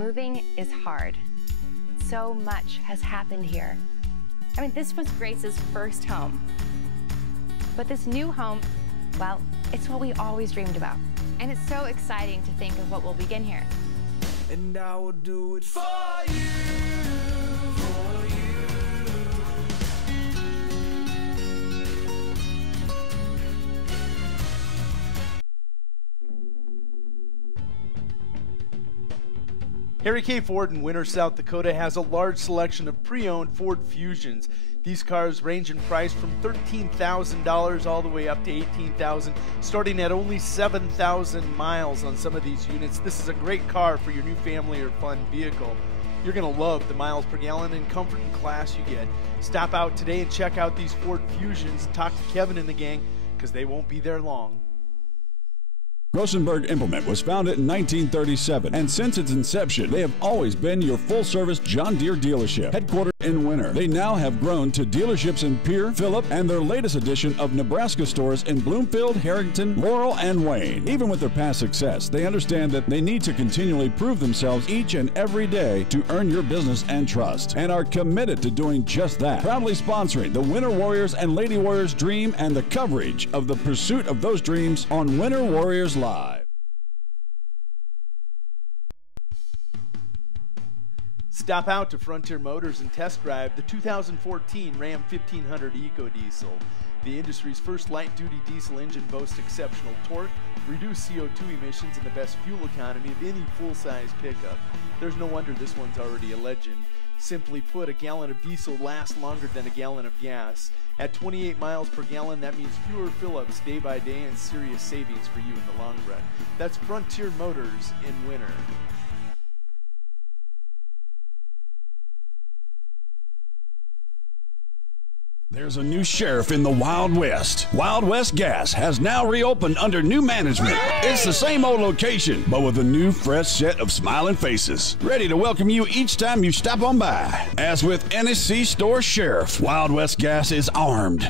Moving is hard. So much has happened here. I mean, this was Grace's first home. But this new home, well, it's what we always dreamed about. And it's so exciting to think of what will begin here. And I will do it for you, for you. Harry K. Ford in Winter, South Dakota has a large selection of pre-owned Ford Fusions. These cars range in price from $13,000 all the way up to $18,000, starting at only 7,000 miles on some of these units. This is a great car for your new family or fun vehicle. You're going to love the miles per gallon and comfort and class you get. Stop out today and check out these Ford Fusions. Talk to Kevin and the gang, because they won't be there long. Rosenberg Implement was founded in 1937, and since its inception, they have always been your full-service John Deere dealership, headquartered in Winter. They now have grown to dealerships in Pierre, Phillip, and their latest addition of Nebraska stores in Bloomfield, Harrington, Laurel, and Wayne. Even with their past success, they understand that they need to continually prove themselves each and every day to earn your business and trust, and are committed to doing just that. Proudly sponsoring the Winter Warriors and Lady Warriors Dream and the coverage of the pursuit of those dreams on Winter Warriors Live. Stop out to Frontier Motors and test drive the 2014 Ram 1500 EcoDiesel. The industry's first light-duty diesel engine boasts exceptional torque, reduced CO2 emissions, and the best fuel economy of any full-size pickup. There's no wonder this one's already a legend. Simply put, a gallon of diesel lasts longer than a gallon of gas. At 28 miles per gallon, that means fewer fill-ups day by day and serious savings for you in the long run. That's Frontier Motors in Winter. There's a new sheriff in the Wild West. Wild West Gas has now reopened under new management. It's the same old location, but with a new, fresh set of smiling faces, ready to welcome you each time you stop on by. As with any C-store sheriff, Wild West Gas is armed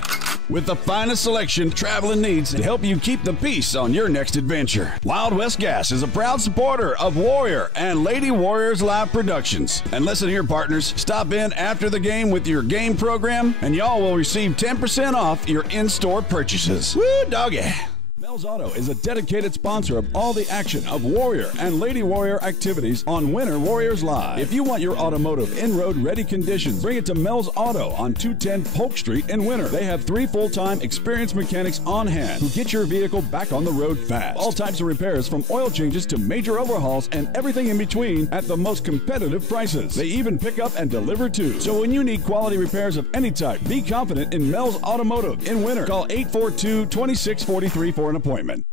with the finest selection traveling needs to help you keep the peace on your next adventure. Wild West Gas is a proud supporter of Warrior and Lady Warriors Live Productions. And listen here, partners, stop in after the game with your game program, and y'all will receive 10% off your in-store purchases. Woo, doggy! Mel's Auto is a dedicated sponsor of all the action of Warrior and Lady Warrior activities on Winter Warriors Live. If you want your automotive in-road ready condition, bring it to Mel's Auto on 210 Polk Street in Winter. They have 3 full-time experienced mechanics on hand who get your vehicle back on the road fast. All types of repairs from oil changes to major overhauls and everything in between at the most competitive prices. They even pick up and deliver too. So when you need quality repairs of any type, be confident in Mel's Automotive in Winter. Call 842-2643 for an appointment.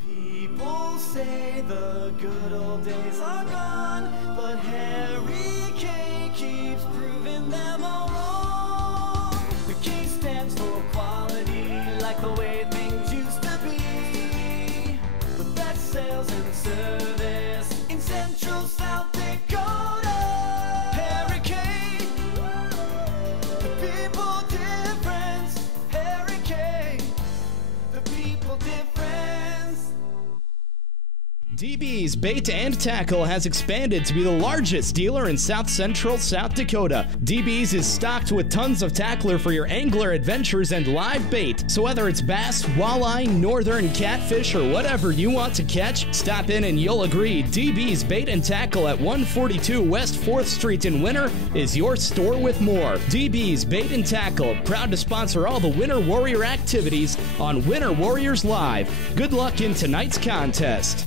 People say the good old days are gone, but Harry K keeps proving them all wrong. The K stands for quality, like the way things used to be. The best sales and service in Central South Dakota. Harry K, the people difference. Harry K, the people difference. DB's Bait and Tackle has expanded to be the largest dealer in South Central South Dakota. DB's is stocked with tons of tackler for your angler adventures and live bait. So whether it's bass, walleye, northern catfish, or whatever you want to catch, stop in and you'll agree DB's Bait and Tackle at 142 West 4th Street in Winter is your store with more. DB's Bait and Tackle, proud to sponsor all the Winter Warrior activities on Winter Warriors Live. Good luck in tonight's contest.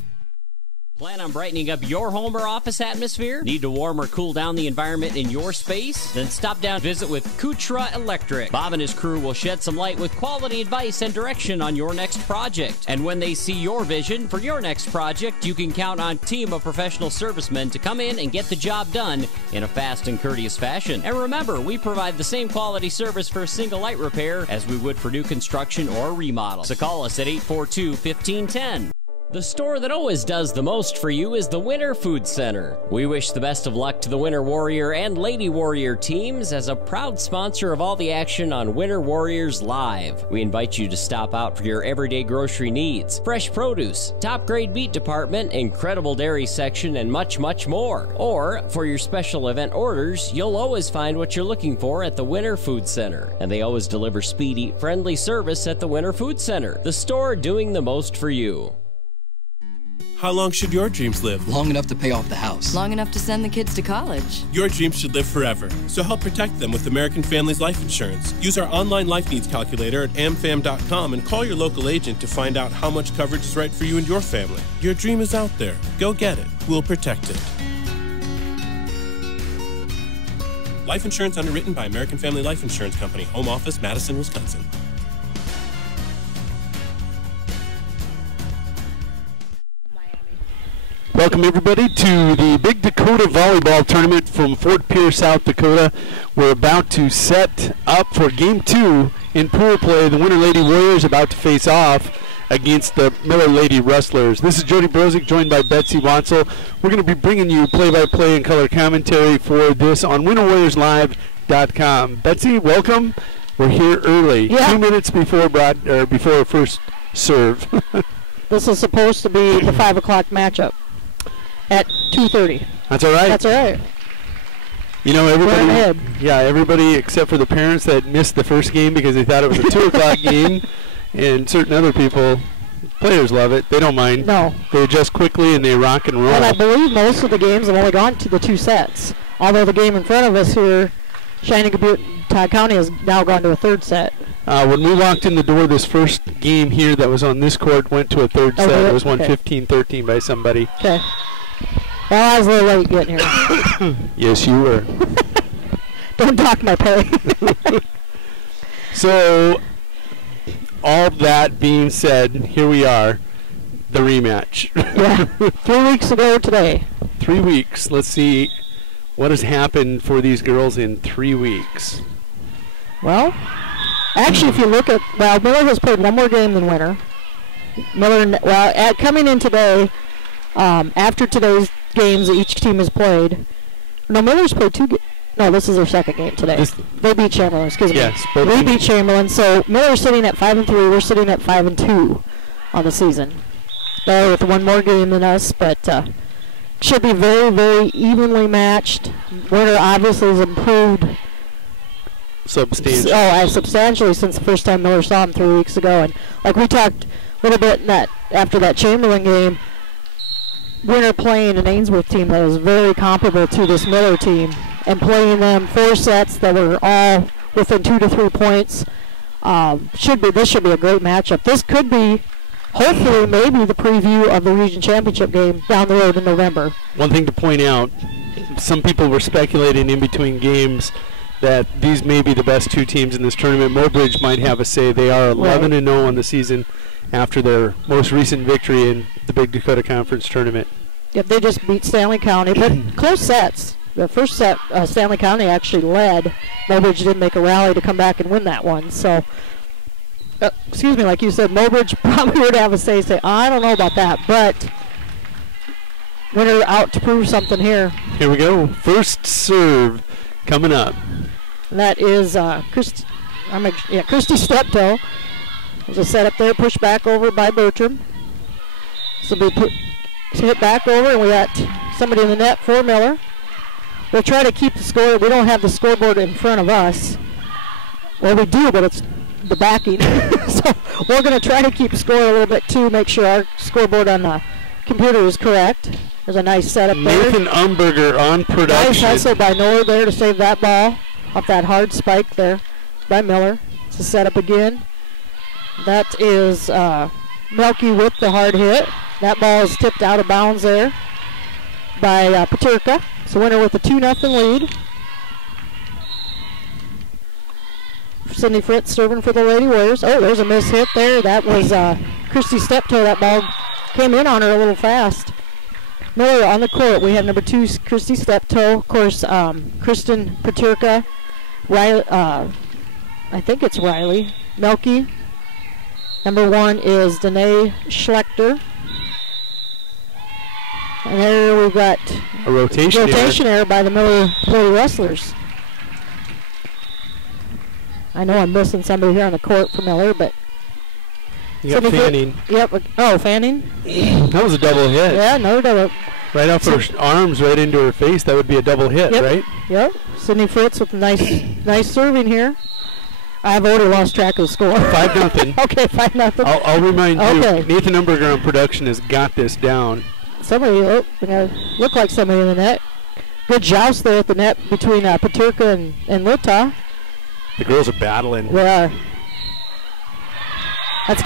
Plan on brightening up your home or office atmosphere? Need to warm or cool down the environment in your space? Then stop down and visit with Kutra Electric. Bob and his crew will shed some light with quality advice and direction on your next project. And when they see your vision for your next project, you can count on a team of professional servicemen to come in and get the job done in a fast and courteous fashion. And remember, we provide the same quality service for a single light repair as we would for new construction or remodel. So call us at 842-1510. The store that always does the most for you is the Winter Food Center. We wish the best of luck to the Winter Warrior and Lady Warrior teams as a proud sponsor of all the action on Winter Warriors Live. We invite you to stop out for your everyday grocery needs, fresh produce, top-grade meat department, incredible dairy section, and much, much more. Or, for your special event orders, you'll always find what you're looking for at the Winter Food Center. And they always deliver speedy, friendly service at the Winter Food Center, the store doing the most for you. How long should your dreams live? Long enough to pay off the house. Long enough to send the kids to college. Your dreams should live forever. So help protect them with American Families Life Insurance. Use our online life needs calculator at amfam.com and call your local agent to find out how much coverage is right for you and your family. Your dream is out there. Go get it. We'll protect it. Life insurance underwritten by American Family Life Insurance Company. Home office, Madison, Wisconsin. Welcome everybody to the Big Dakota Volleyball Tournament from Fort Pierce, South Dakota. We're about to set up for Game 2 in pool play. The Winter Lady Warriors about to face off against the Miller Lady Rustlers. This is Jody Brozick, joined by Betsy Wansel. We're going to be bringing you play-by-play and color commentary for this on winterwarriorslive.com. Betsy, welcome. We're here early, 2 minutes before first serve. This is supposed to be the 5 o'clock matchup at 2:30. That's all right. That's all right. You know, everybody except for the parents that missed the first game because they thought it was a 2 o'clock game, and certain other people, players love it. They don't mind. No. They adjust quickly and they rock and roll. And I believe most of the games have only gone to the 2 sets. Although the game in front of us here, Shining Todd County, has now gone to a 3rd set. When we walked in the door, this first game here that was on this court went to a 3rd set. It was won 15-13 by somebody. Okay. Well, I was a little late getting here. Yes, you were. Don't dock my pay. So, all that being said, here we are, the rematch. Yeah, 3 weeks ago today. 3 weeks. Let's see what has happened for these girls in 3 weeks. Well, actually, if you look at, Miller has played one more game than Winter. Coming in today, after today's games that each team has played, Miller's played 2 games. No, this is their 2nd game today. They beat Chamberlain, excuse me. Yes, we beat Chamberlain, so Miller's sitting at 5-3. We're sitting at 5-2 on the season. They're with one more game than us, but should be very, very evenly matched. Winter obviously has improved substantially since the first time Miller saw him 3 weeks ago. And like we talked a little bit after that Chamberlain game, Winter playing an Ainsworth team that was very comparable to this Miller team and playing them 4 sets that were all within 2 to 3 points. This should be a great matchup. This could be, hopefully, maybe the preview of the region championship game down the road in November. One thing to point out, some people were speculating in between games that these may be the best 2 teams in this tournament. Mobridge might have a say. They are 11-0 on the season after their most recent victory in the Big Dakota Conference tournament. Yep, they just beat Stanley County, but close sets. The first set, Stanley County actually led. Mobridge did make a rally to come back and win that one. So, excuse me, like you said, Mobridge probably would have a say. I don't know about that, but Winter out to prove something here. Here we go. First serve coming up. And that is Christy Steptoe. There's a set up there, pushed back over by Bertram. So we hit back over, and we got somebody in the net for Miller. We'll try to keep the score. We don't have the scoreboard in front of us. Well, we do, but it's the backing. So we're going to try to keep score a little bit, too, make sure our scoreboard on the computer is correct. There's a nice setup there. Nathan Umberger on production. Nice hustle by Noah there to save that ball off that hard spike there by Miller. It's a setup again. That is Melky with the hard hit. That ball is tipped out of bounds there by Paterka. So Winter with a 2-0 lead. Cindy Fritz serving for the Lady Warriors. Oh, there's a miss hit there. That was Christy Steptoe. That ball came in on her a little fast. Miller on the court. We have number 2, Christy Steptoe. Of course, Kristen Paterka. Riley, I think it's Riley. Melky. Number 1 is Danae Schlechter. And there we've got a rotation error by the Miller Lady Rustlers. I know I'm missing somebody here on the court for Miller, but you got Fanning. Yep. Oh, Fanning. That was a double hit. Yeah, another double. Right off her arms, right into her face. That would be a double hit, right? Yep. Sydney Fritz with a nice serving here. I've already lost track of the score. 5-0. Okay, 5-0. I'll remind you, Nathan Umberger on production has got this down. Somebody look like somebody in the net. Good joust there at the net between Paterka and Lita. The girls are battling. They are. That's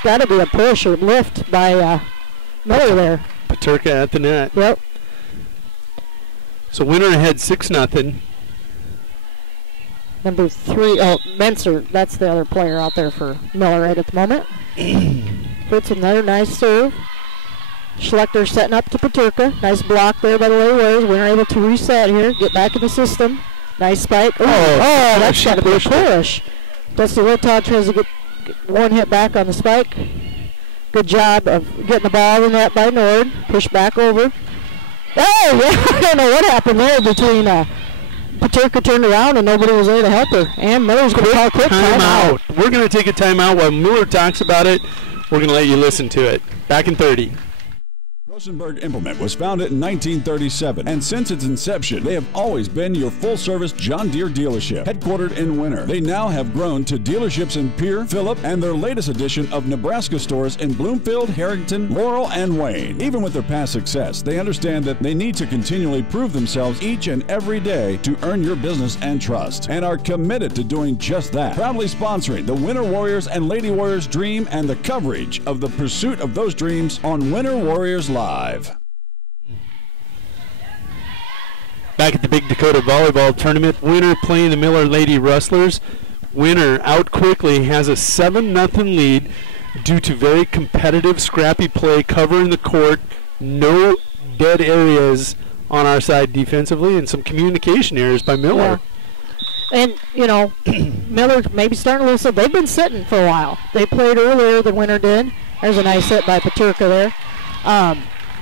got to be a push or lift by Miller there. Paterka at the net. Yep. So Winter ahead 6-0. Number 3, Menser, that's the other player out there for Miller right at the moment. Puts another nice serve. Schlechter setting up to Paterka. Nice block there by the Lady Warriors. Winter able to reset here, get back in the system. Nice spike. Oh, that's got to be a push. Dusty Litaud tries to get one hit back on the spike. Good job of getting the ball in the net by Nord. Push back over. Oh, yeah, I don't know what happened there between Paterka turned around and nobody was there to help her. And Miller's going to call a quick timeout. We're going to take a timeout while Miller talks about it. We're going to let you listen to it. Back in 30. Rosenberg Implement was founded in 1937, and since its inception, they have always been your full-service John Deere dealership. Headquartered in Winter, they now have grown to dealerships in Pierre, Phillip, and their latest addition of Nebraska stores in Bloomfield, Harrington, Laurel, and Wayne. Even with their past success, they understand that they need to continually prove themselves each and every day to earn your business and trust, and are committed to doing just that. Proudly sponsoring the Winter Warriors and Lady Warriors dream and the coverage of the pursuit of those dreams on Winter Warriors Live. Back at the Big Dakota Volleyball Tournament, Winter playing the Miller Lady Rustlers. Winter out quickly, has a 7-0 lead due to very competitive, scrappy play, covering the court, no dead areas on our side defensively, and some communication errors by Miller. Yeah. And, you know, Miller maybe starting to listen. They've been sitting for a while. They played earlier than Winter did. There's a nice hit by Paterka there.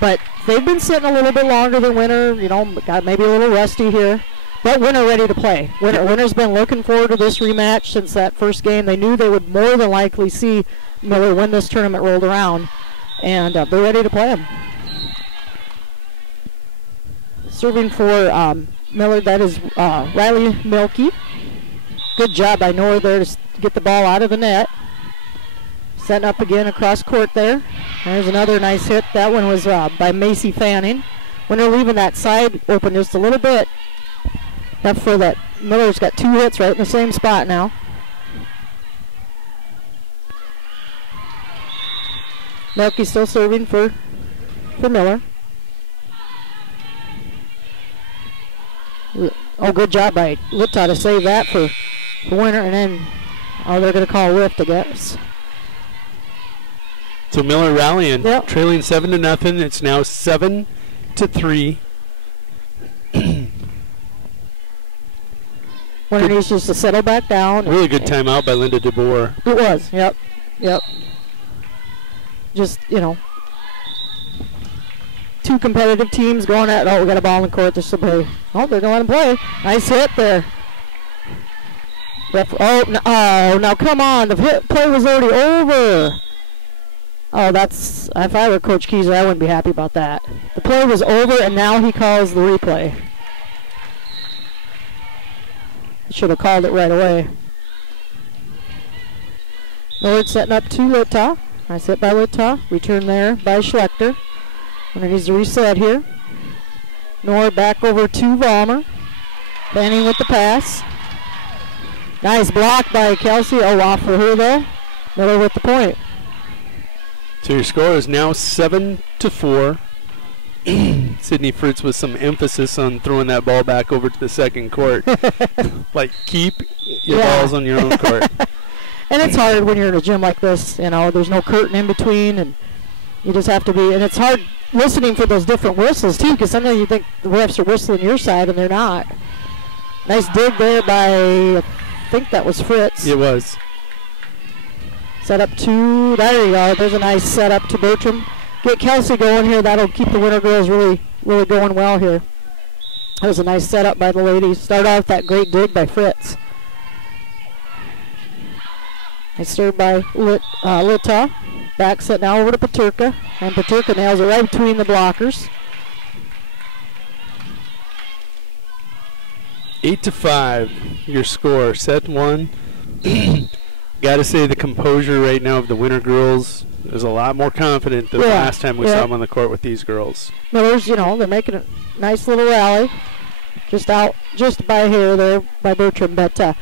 But they've been sitting a little bit longer than Winter, you know, got maybe a little rusty here. But Winter ready to play. Winter's been looking forward to this rematch since that first game. They knew they would more than likely see Miller when this tournament rolled around. And they're ready to play him. Serving for Miller, that is Riley Milkey. Good job by Nora there to get the ball out of the net. Setting up again across court there. There's another nice hit. That one was by Macy Fanning. When they're leaving that side open just a little bit, enough for that. Miller's got 2 hits right in the same spot now. Melky still serving for Miller. Oh, good job by Lipta to save that for Winter, and then they're going to call a lift, I guess. So Miller rallying, trailing 7-0. It's now 7-3. Winter needs just to settle back down. Really good timeout by Linda DeBoer. It was, yep. Just, you know, 2 competitive teams going at, we got a ball in the court, they're going to let him play. Nice hit there. Now come on, the play was already over. Oh, that's, if I were Coach Keyser, I wouldn't be happy about that. The play was over, and now he calls the replay. He should have called it right away. Millard setting up to Lita. Nice hit by Lita. Return there by Schlechter. And it needs to reset here. Nord back over to Vollmer. Fanning with the pass. Nice block by Kelsey. Off for her though. Miller with the point. So your score is now 7-4. Sydney Fritz with some emphasis on throwing that ball back over to the second court. Like, keep your balls on your own court. And it's hard when you're in a gym like this. You know, there's no curtain in between, and you just have to be. And it's hard listening for those different whistles too, because sometimes you think the refs are whistling your side, and they're not. Nice dig there by, I think that was Fritz. It was. Set up to, there you go. There's a nice setup to Bertram. get Kelsey going here. That'll keep the Winter girls really going well here. That was a nice setup by the ladies. Start off that great dig by Fritz. Nice serve by Lita. Back set now over to Paterka. And Paterka nails it right between the blockers. 8-5, your score. Set 1. Got to say the composure right now of the Winter girls is a lot more confident than the last time we saw them on the court with these girls. Millers, they're making a nice little rally. Just by hair there by Bertram. But, yeah,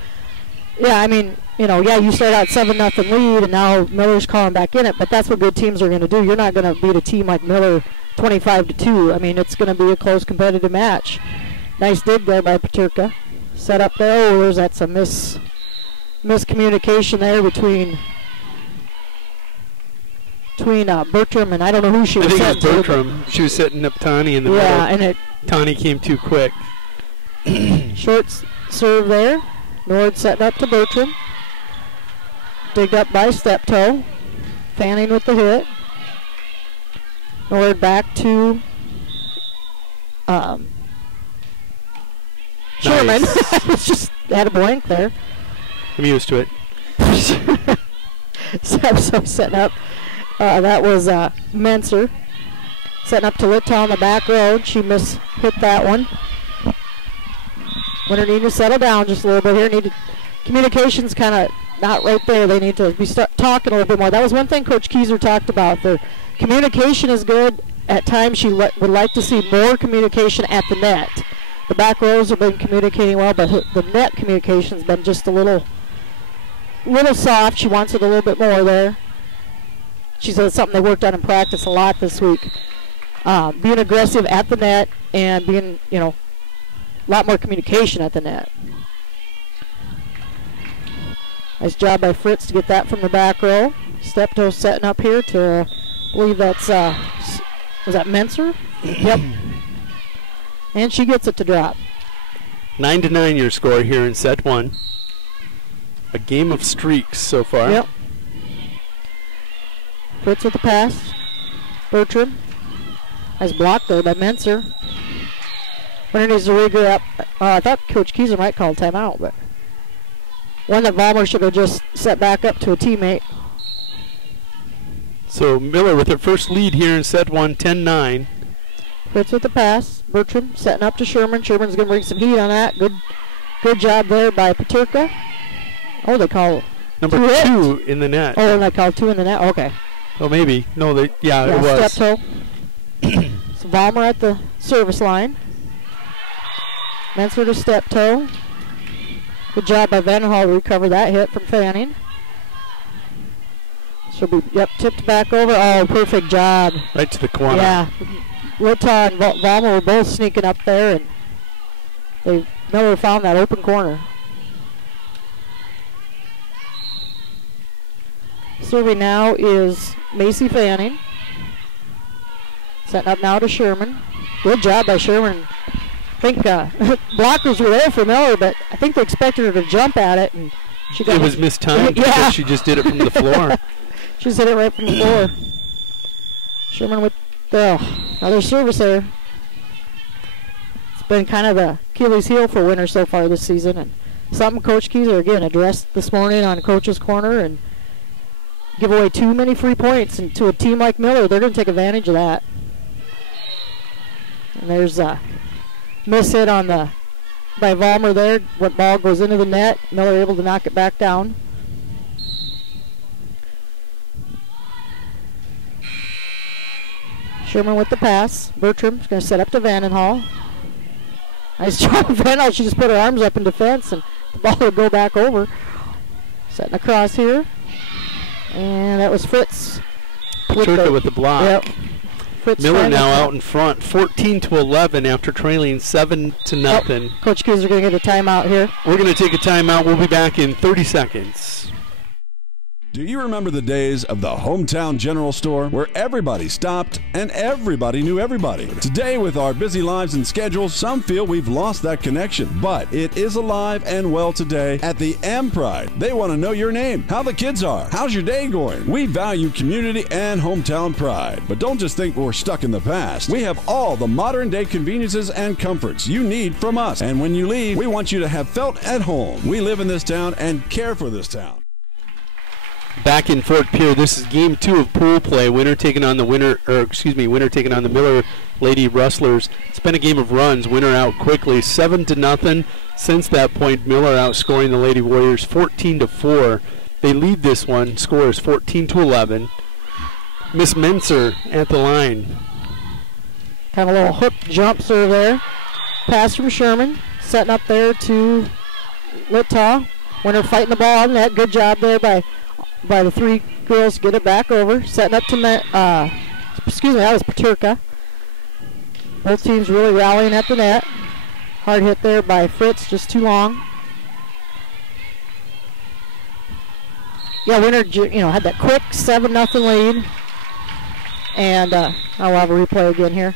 I mean, you start out 7-0 lead, and now Miller's calling back in it. But that's what good teams are going to do. You're not going to beat a team like Miller 25-2. I mean, it's going to be a close competitive match. Nice dig there by Paterka. Set up there. Oh, there's some miscommunication there between Bertram and I don't know who she was setting. I think it was Bertram. She was setting up Tani in the middle. Yeah, and Tani came too quick. Short serve there. Nord setting up to Bertram. Digged up by Steptoe. Fanning with the hit. Nord back to Sherman. It's just had a blank there. I'm used to it. So setting up. That was Menser. Setting up to Litta on the back road. She hit that one. Winter need to settle down just a little bit here. Communication's kind of not right there. They need to be talking a little bit more. That was one thing Coach Kieser talked about. The communication is good. At times she would like to see more communication at the net. The back rows have been communicating well, but the net communication's been just a little soft. She wants it a little bit more there. She said it's something they worked on in practice a lot this week. Being aggressive at the net and being, a lot more communication at the net. Nice job by Fritz to get that from the back row. Steptoe setting up here to, I believe that's, was that Menser? Yep. And she gets it to drop. 9-9 your score here in set 1. A game of streaks so far. Yep. Fritz with the pass. Bertram. Nice block there by Menser. Winter needs to rigor up. I thought Coach Kieser might call timeout, but one that Vollmer should have just set back up to a teammate. So Miller with her first lead here in set 1, 10-9. Fritz with the pass. Bertram setting up to Sherman. Sherman's going to bring some heat on that. Good job there by Paterka. Oh, they call number 2 in the net. Oh, and they call 2 in the net. Okay. Oh, maybe. No, it was. Steptoe. So Vollmer at the service line. Menser to Steptoe. Good job by Vanderhall to recover that hit from Fanning. She'll be tipped back over. Oh, perfect job. Right to the corner. Yeah. Litta and Vollmer were both sneaking up there, and Miller found that open corner. Serving now is Macy Fanning. Setting up now to Sherman. Good job by Sherman. I think blockers were there for Miller, but I think they expected her to jump at it, and she got it was mistimed because she just did it from the floor. She just hit it right from the floor. Sherman with another service there. It's been kind of the Achilles heel for Winter so far this season, and something Coach Kieser again addressed this morning on Coach's Corner, and give away too many free points, and to a team like Miller, they're going to take advantage of that. And there's a miss hit on by Vollmer there. When ball goes into the net, Miller able to knock it back down. Sherman with the pass. Bertram's going to set up to Vandenhall. Nice job of Vandenhall. She just put her arms up in defense, and the ball will go back over. Setting across here. And that was Fritz. Paterka with the block. Yep. Fritz Miller now out in front, 14-11 after trailing 7-0. Coach Kieser going to get a timeout here. We're going to take a timeout. We'll be back in 30 seconds. Do you remember the days of the hometown general store where everybody stopped and everybody knew everybody? Today, with our busy lives and schedules, some feel we've lost that connection, but it is alive and well today at the Ampride. They want to know your name, how the kids are, how's your day going. We value community and hometown pride, but don't just think we're stuck in the past. We have all the modern day conveniences and comforts you need from us, and when you leave, we want you to have felt at home. We live in this town and care for this town. Back in Fort Pierre, this is game 2 of pool play. Winner taking on the Miller Lady Rustlers. It's been a game of runs. Winner out quickly, 7-0. Since that point, Miller outscoring the Lady Warriors 14-4. They lead this one. Score is 14-11. Miss Menser at the line. Kind of a little hook jump serve there. Pass from Sherman, setting up there to Littaw. Winner fighting the ball on net. Good job there by the three girls to get it back over. Setting up to, that was Paterka. Both teams really rallying at the net. Hard hit there by Fritz, just too long. Yeah, Winner, had that quick 7-0 lead. And I'll have a replay again here.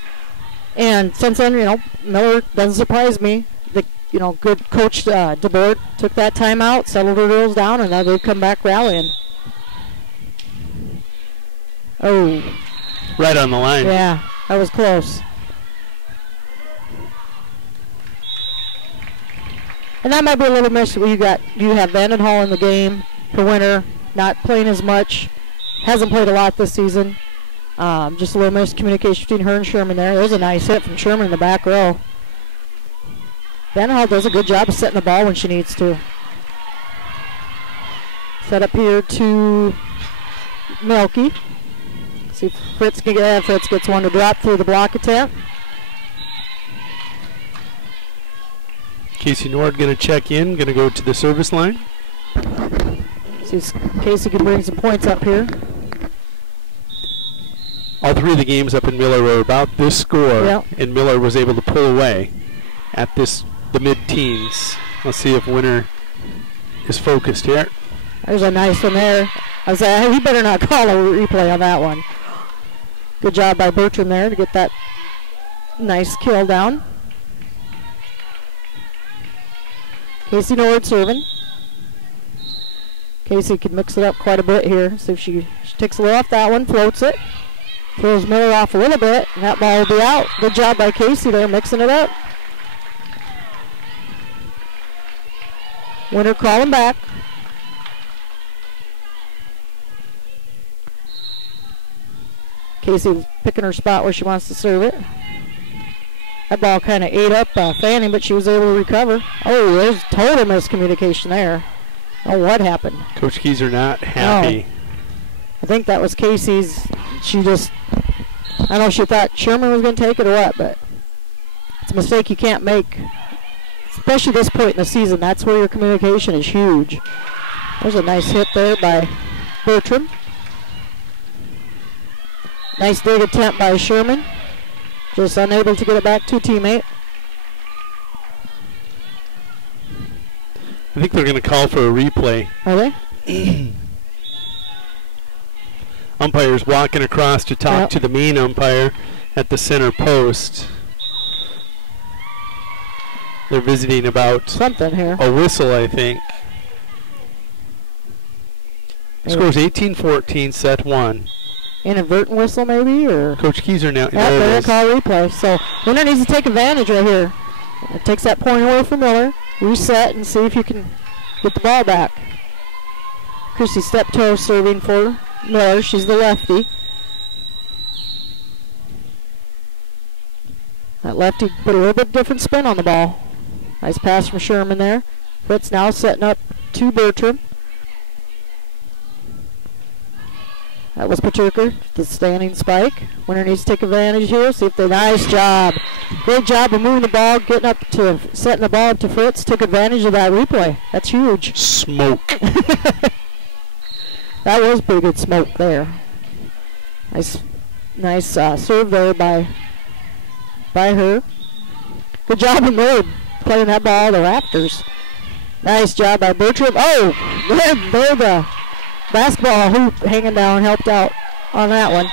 And since then, Miller doesn't surprise me. Good coach DeBoert took that timeout, settled the girls down, and now they've come back rallying. Oh. Right on the line. Yeah, that was close. And that might be a little miss. You have Vandenhall in the game for Winter, not playing as much. Hasn't played a lot this season. Just a little miscommunication between her and Sherman there. There's a nice hit from Sherman in the back row. Vandenhall does a good job of setting the ball when she needs to. Set up here to Melky. See if Fritz can get Fritz gets one to drop through the block attempt. Casey Nord going to check in, going to go to the service line. See if Casey can bring some points up here. All three of the games up in Miller were about this score, and Miller was able to pull away at the mid-teens. Let's see if Winner is focused here. There's a nice one there. I was like, he better not call a replay on that one. Good job by Bertram there to get that nice kill down. Casey Nord serving. Casey can mix it up quite a bit here. See if she takes a little off that one, floats it. Throws Miller off a little bit, and that ball will be out. Good job by Casey there, mixing it up. Winner calling back. Casey picking her spot where she wants to serve it. That ball kind of ate up Fanning, but she was able to recover. Oh, there's total miscommunication there. Oh, what happened? Coach Keyser not happy. No. I think that was Casey's. I don't know if she thought Sherman was going to take it or what, but it's a mistake you can't make, especially this point in the season. That's where your communication is huge. There's a nice hit there by Bertram. Nice dig attempt by Sherman. Just unable to get it back to a teammate. I think they're going to call for a replay. Are they? Umpire's walking across to talk to the main umpire at the center post. They're visiting about something here. A whistle, I think. Scores 18-14, set 1. Inadvertent whistle, maybe, or Coach Keyser now. Yeah, they're call replay. So Winner needs to take advantage right here. It takes that point away from Miller. Reset and see if you can get the ball back. Chrissy Steptoe serving for Miller. She's the lefty. That lefty put a little bit different spin on the ball. Nice pass from Sherman there. Fritz now setting up to Bertram. That was Paterka, the standing spike. Winner needs to take advantage here. See if they nice job. Great job of moving the ball, getting up to setting the ball up to Fritz. Took advantage of that replay. That's huge. Smoke. That was pretty good smoke there. Nice serve there by her. Good job of Miller playing that ball to the rafters. Nice job by Bertram. Oh, there basketball hoop hanging down helped out on that one.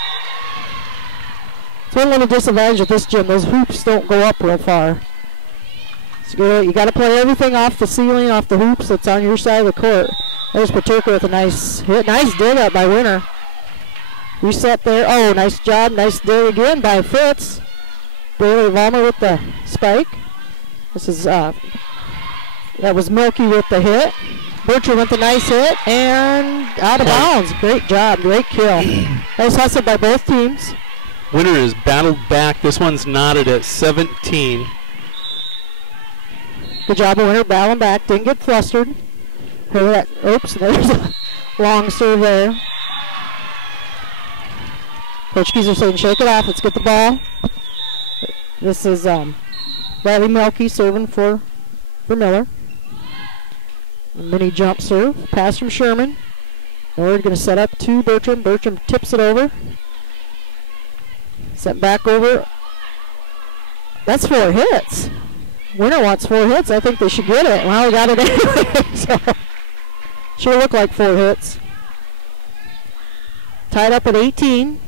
It's one little disadvantage at this gym. Those hoops don't go up real far. So you got to play everything off the ceiling, off the hoops that's on your side of the court. There's Paterka with a nice hit. Nice dig up by Winter. Reset there. Oh, nice job. Nice dig again by Fritz. Bailey Vollmer with the spike. This is, that was Milky with the hit. Bertram with a nice hit and out of bounds. Great job. Great kill. Nice hustle by both teams. Winter is battled back. This one's knotted at 17. Good job of Winter battling back. Didn't get flustered. Oops, there's a long serve there. Coach Keyser saying shake it off. Let's get the ball. This is Riley Melky serving for Miller. A mini jump serve. Pass from Sherman. Millard going to set up to Bertram. Bertram tips it over. Set back over. That's 4 hits. Winter wants 4 hits. I think they should get it. Well, we got it anyway. So sure look like 4 hits. Tied up at 18.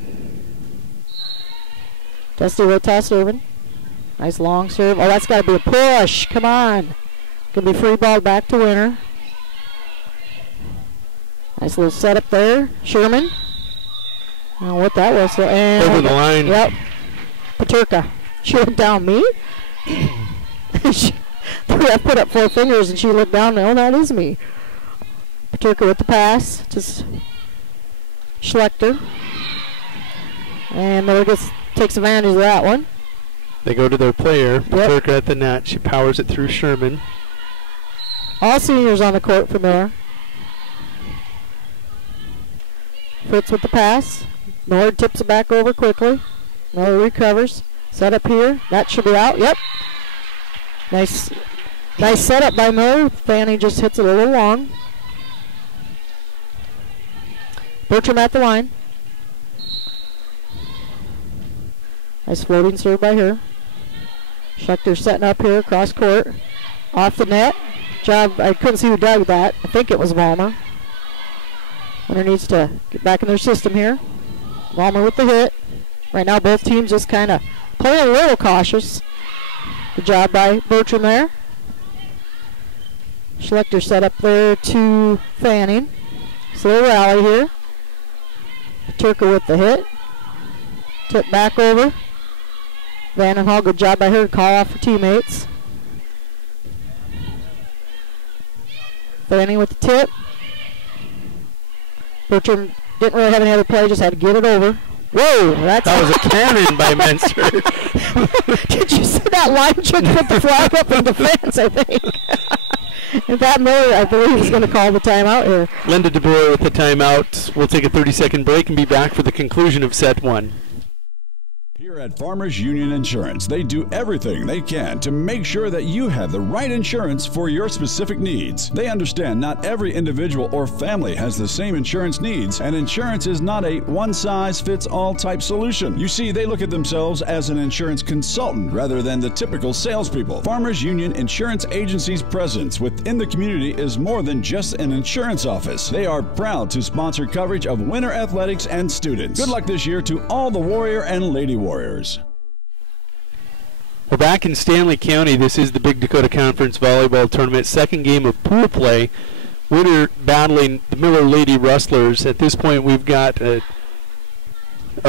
Dusty Rotas serving. Nice long serve. Oh, that's got to be a push. Come on. Going to be free ball back to Winter. Nice little setup there. Sherman. I don't know what that was. And over the line. Yep. Paterka. She looked down me. The ref put up 4 fingers and she looked down. No, that is me. Paterka with the pass. Just Schlechter. And Miller takes advantage of that one. They go to their player. Paterka at the net. She powers it through Sherman. All seniors on the court for Miller. Fritz with the pass. Miller tips it back over quickly. Miller recovers. Set up here. That should be out. Yep. Nice setup by Miller. Fanny just hits it a little long. Bertram at the line. Nice floating serve by her. Schlechter setting up here across court. Off the net. Job, I couldn't see who dug that. I think it was Vollmer. Winter needs to get back in their system here. Vollmer with the hit. Right now both teams just kind of playing a little cautious. Good job by Bertram there. Schlechter set up there to Fanning. It's a little rally here. Paterka with the hit. Tip back over. Vandenhall, good job by her to call off her teammates. Fanning with the tip. Bertram didn't really have any other play, just had to get it over. Whoa, that was a cannon by Menster. Did you see that line trick put the flag up in defense, I think? And Pat Miller, I believe, is going to call the timeout here. Linda DeBoer with the timeout. We'll take a 30-second break and be back for the conclusion of set 1. Here at Farmers Union Insurance, they do everything they can to make sure that you have the right insurance for your specific needs. They understand not every individual or family has the same insurance needs, and insurance is not a one-size-fits-all type solution. You see, they look at themselves as an insurance consultant rather than the typical salespeople. Farmers Union Insurance Agency's presence within the community is more than just an insurance office. They are proud to sponsor coverage of winter athletics and students. Good luck this year to all the Warrior and Lady Warriors. We're back in Stanley County. This is the Big Dakota Conference Volleyball Tournament. Second game of pool play. Winter battling the Miller Lady Rustlers. At this point, we've got a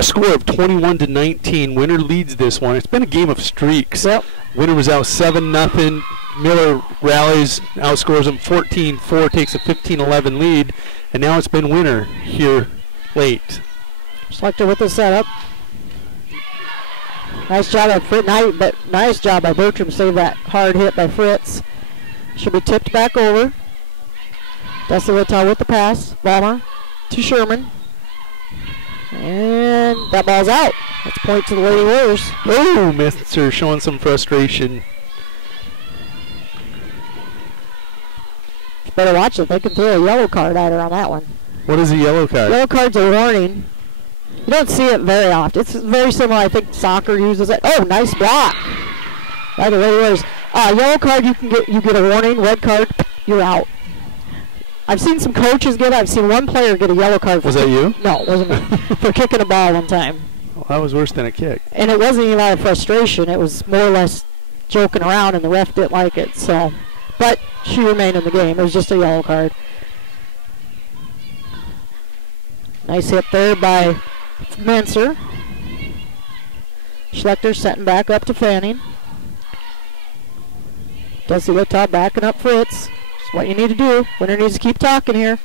score of 21-19. Winter leads this one. It's been a game of streaks. Yep. Winter was out 7-0. Miller rallies, outscores them 14-4, takes a 15-11 lead, and now it's been Winter here late. Schlechter with the setup. Nice job by Fritz, nice job by Bertram. Save that hard hit by Fritz. Should be tipped back over. Dusty Littal with the pass. Vollmer to Sherman. And that ball's out. Let's point to the Lady Warriors. Oh, Mr. showing some frustration. Better watch it. They can throw a yellow card at her on that one. What is a yellow card? Yellow card's a warning. You don't see it very often. It's very similar. I think soccer uses it. Oh, nice block by the Lady Warriors. Yellow card, you get a warning. Red card, you're out. I've seen some coaches I've seen one player get a yellow card. Was that you? No, it wasn't me. For kicking a ball one time. Well, that was worse than a kick. And it wasn't even out of frustration. It was more or less joking around, and the ref didn't like it. So, but she remained in the game. It was just a yellow card. Nice hit there by Menser. Schlechter setting back up to Fanning. Dusty Littaw backing up Fritz. That's what you need to do. Winner needs to keep talking here.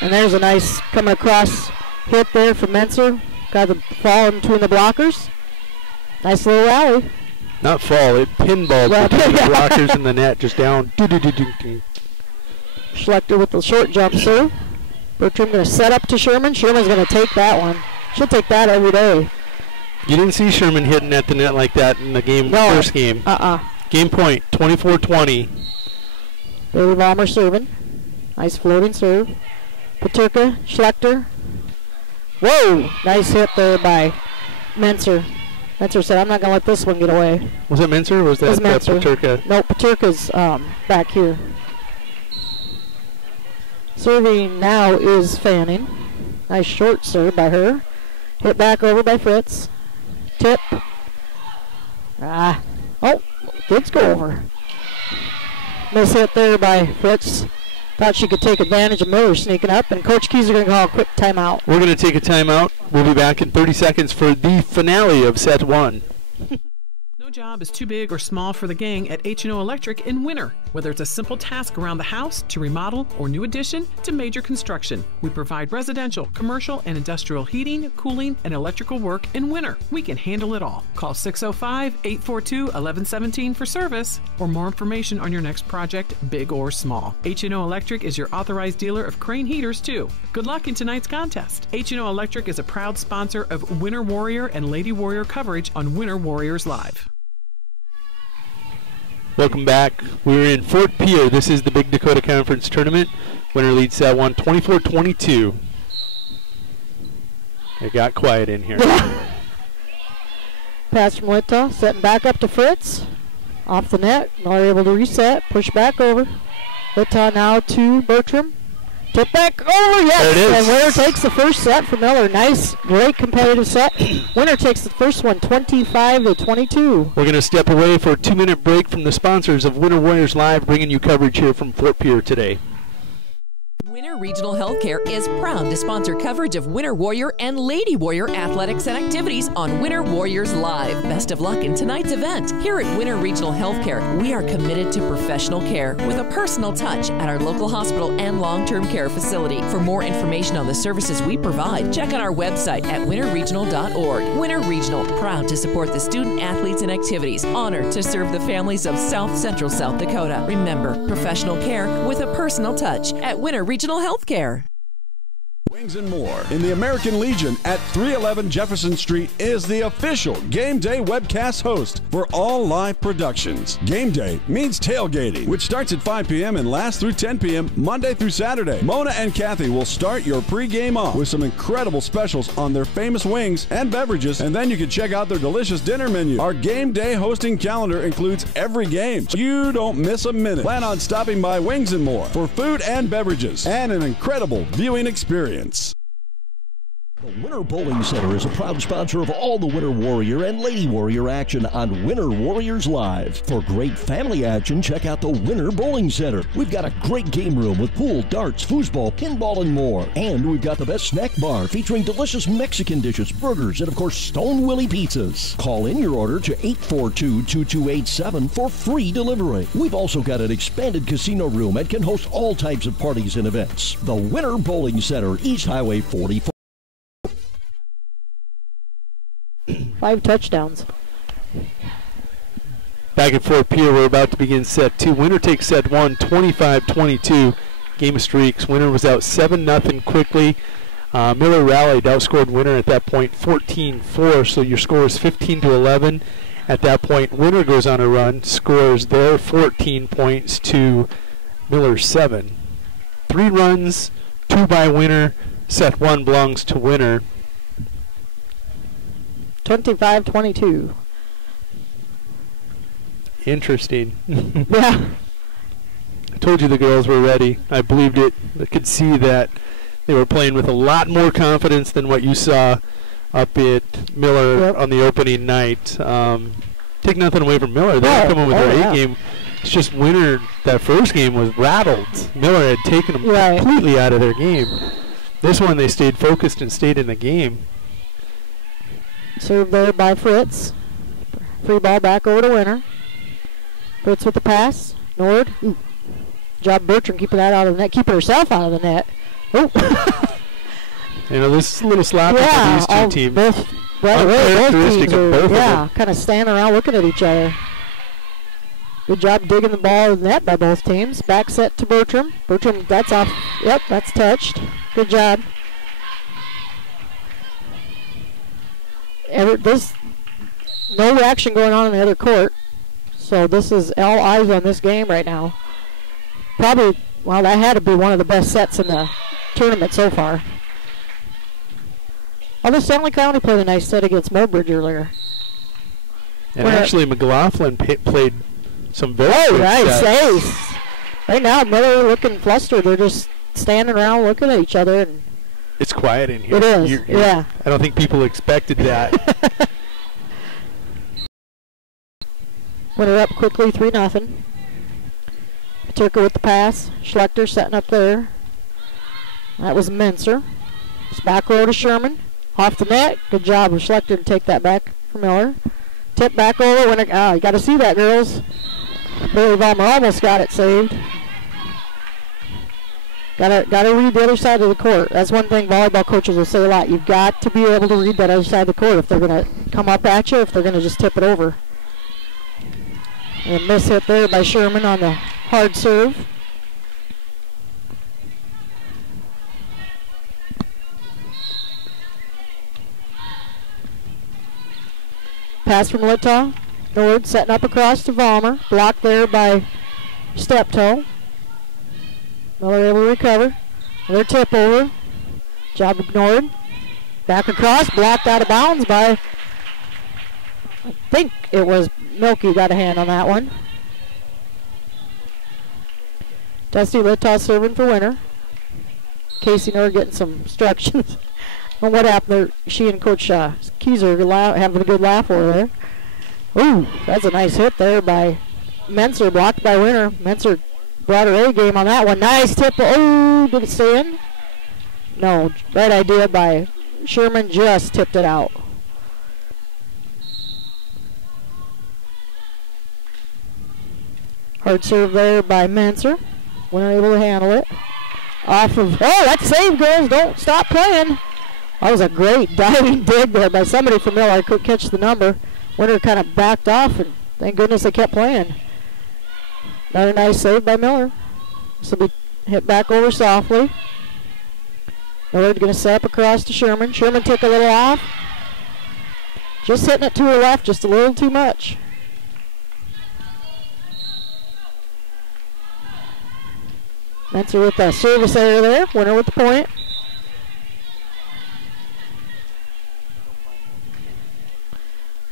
And there's a nice coming across hit there from Menser. Got the fall in between the blockers. Nice little rally. Not fall, it pinballed between the blockers and the net, just down. Schlechter with the short jump serve. Bertram going to set up to Sherman. Sherman's going to take that one. She'll take that every day. You didn't see Sherman hitting at the net like that in the game, no. First game. Game point, 24-20. Bailey Balmer serving. Nice floating serve. Paterka, Schlechter. Whoa! Nice hit there by Menser. Menser said, I'm not going to let this one get away. Was it Menser or was that Paterka? No, Paterka's back here. Serving now is Fanning. Nice short serve by her. Hit back over by Fritz. Tip. Oh, kids go over. Miss hit there by Fritz. Thought she could take advantage of Miller sneaking up, and Coach Keys are going to call a quick timeout. We're going to take a timeout. We'll be back in 30 seconds for the finale of set 1. No job is too big or small for the gang at H&O Electric in winter. Whether it's a simple task around the house, to remodel, or new addition, to major construction, we provide residential, commercial, and industrial heating, cooling, and electrical work in winter. We can handle it all. Call 605-842-1117 for service or more information on your next project, big or small. H&O Electric is your authorized dealer of Crane heaters, too. Good luck in tonight's contest. H&O Electric is a proud sponsor of Winter Warrior and Lady Warrior coverage on Winter Warriors Live. Welcome back. We're in Fort Pierre. This is the Big Dakota Conference Tournament. Winner leads set 1, 24-22. It got quiet in here. Pass from Littaw, setting back up to Fritz. Off the net, not able to reset, push back over. Littaw now to Bertram. Tip back over, yes! There it is. And Winner takes the first set for Miller. Nice, great competitive set. Winner takes the first one, 25-22. We're going to step away for a 2-minute break from the sponsors of Winter Warriors Live, bringing you coverage here from Fort Pierre today. Winter Regional Healthcare is proud to sponsor coverage of Winter Warrior and Lady Warrior athletics and activities on Winter Warriors Live. Best of luck in tonight's event. Here at Winter Regional Healthcare, we are committed to professional care with a personal touch at our local hospital and long-term care facility. For more information on the services we provide, check out our website at winterregional.org. Winter Regional, proud to support the student athletes and activities. Honored to serve the families of South Central South Dakota. Remember, professional care with a personal touch at Winter Regional Healthcare. Wings and more in the American Legion at 311 Jefferson Street is the official Game Day webcast host for all live productions. Game Day means tailgating, which starts at 5 p.m. and lasts through 10 p.m. Monday through Saturday. Mona and Kathy will start your pregame off with some incredible specials on their famous wings and beverages, and then you can check out their delicious dinner menu. Our Game Day hosting calendar includes every game, so you don't miss a minute. Plan on stopping by Wings and More for food and beverages and an incredible viewing experience. The Winter Bowling Center is a proud sponsor of all the Winter Warrior and Lady Warrior action on Winter Warriors Live. For great family action, check out the Winter Bowling Center. We've got a great game room with pool, darts, foosball, pinball, and more. And we've got the best snack bar featuring delicious Mexican dishes, burgers, and of course, Stone Willie pizzas. Call in your order to 842-2287 for free delivery. We've also got an expanded casino room and can host all types of parties and events. The Winter Bowling Center, East Highway 44. 5 touchdowns. Back at Fort Pierre, we're about to begin set 2. Winner takes set 1, 25-22. Game of streaks. Winner was out 7-0 quickly. Miller rallied, outscored Winner at that point 14-4, so your score is 15-11. At that point, Winner goes on a run, scores their 14 points to Miller 7. 3 runs, 2 by Winner. Set 1 belongs to Winner. 25-22. Interesting. Yeah. told you the girls were ready. I believed it. I could see that they were playing with a lot more confidence than what you saw up at Miller on the opening night. Take nothing away from Miller. They were coming with their A game. It's just Winter, that first game was rattled. Miller had taken them completely out of their game. This one they stayed focused and stayed in the game. Served there by Fritz. Free ball back over to Winter. Fritz with the pass. Nord. Ooh. Job Bertram keeping that out of the net, keeping herself out of the net. Oh. You know, this is a little sloppy for these two teams. Both teams are, kind of standing around looking at each other. Good job digging the ball in the net by both teams. Back set to Bertram. Bertram, that's off. Yep, that's touched. Good job. No action going on in the other court. So this is all eyes on this game right now. Probably, well, that had to be one of the best sets in the tournament so far. Although Stanley County played a nice set against Mobridge earlier. And actually, McLaughlin played some very good nice sets. Ace. Right now, Miller looking flustered. They're just standing around looking at each other. And it's quiet in here. It is, yeah. I don't think people expected that. Winner up quickly, 3-0. Paterka with the pass. Schlechter setting up there. That was Menser. It's back row to Sherman. Off the net. Good job of Schlechter to take that back for Miller. Tip back over. Winner. You got to see that, girls. Billy Vollmer almost got it saved. Got to read the other side of the court. That's one thing volleyball coaches will say a lot. You've got to be able to read that other side of the court if they're going to come up at you, if they're going to just tip it over. And a miss hit there by Sherman on the hard serve. Pass from Littaw. Nord setting up across to Vollmer. Blocked there by Steptoe. Miller able to recover. Another tip over. Job of Nord. Back across. Blocked out of bounds by, I think it was Milky got a hand on that one. Dusty Littaw serving for Winter. Casey Nord getting some instructions on what happened there. She and Coach Keyser having a good laugh over there. Ooh, that's a nice hit there by Menser, blocked by Winter. Menser brought her A game on that one. Nice tip. Oh, did it stay in? No, right idea by Sherman, just tipped it out. Hard serve there by Menser. Winner able to handle it. Off of, that's save, girls. Don't stop playing. That was a great diving dig there by somebody from Miller. I couldn't catch the number. Winner kind of backed off, and thank goodness they kept playing. Another nice save by Miller. This will be hit back over softly. Miller going to set up across to Sherman. Sherman took a little off. Just hitting it to her left, just a little too much. Menser with the service error there. Winner with the point.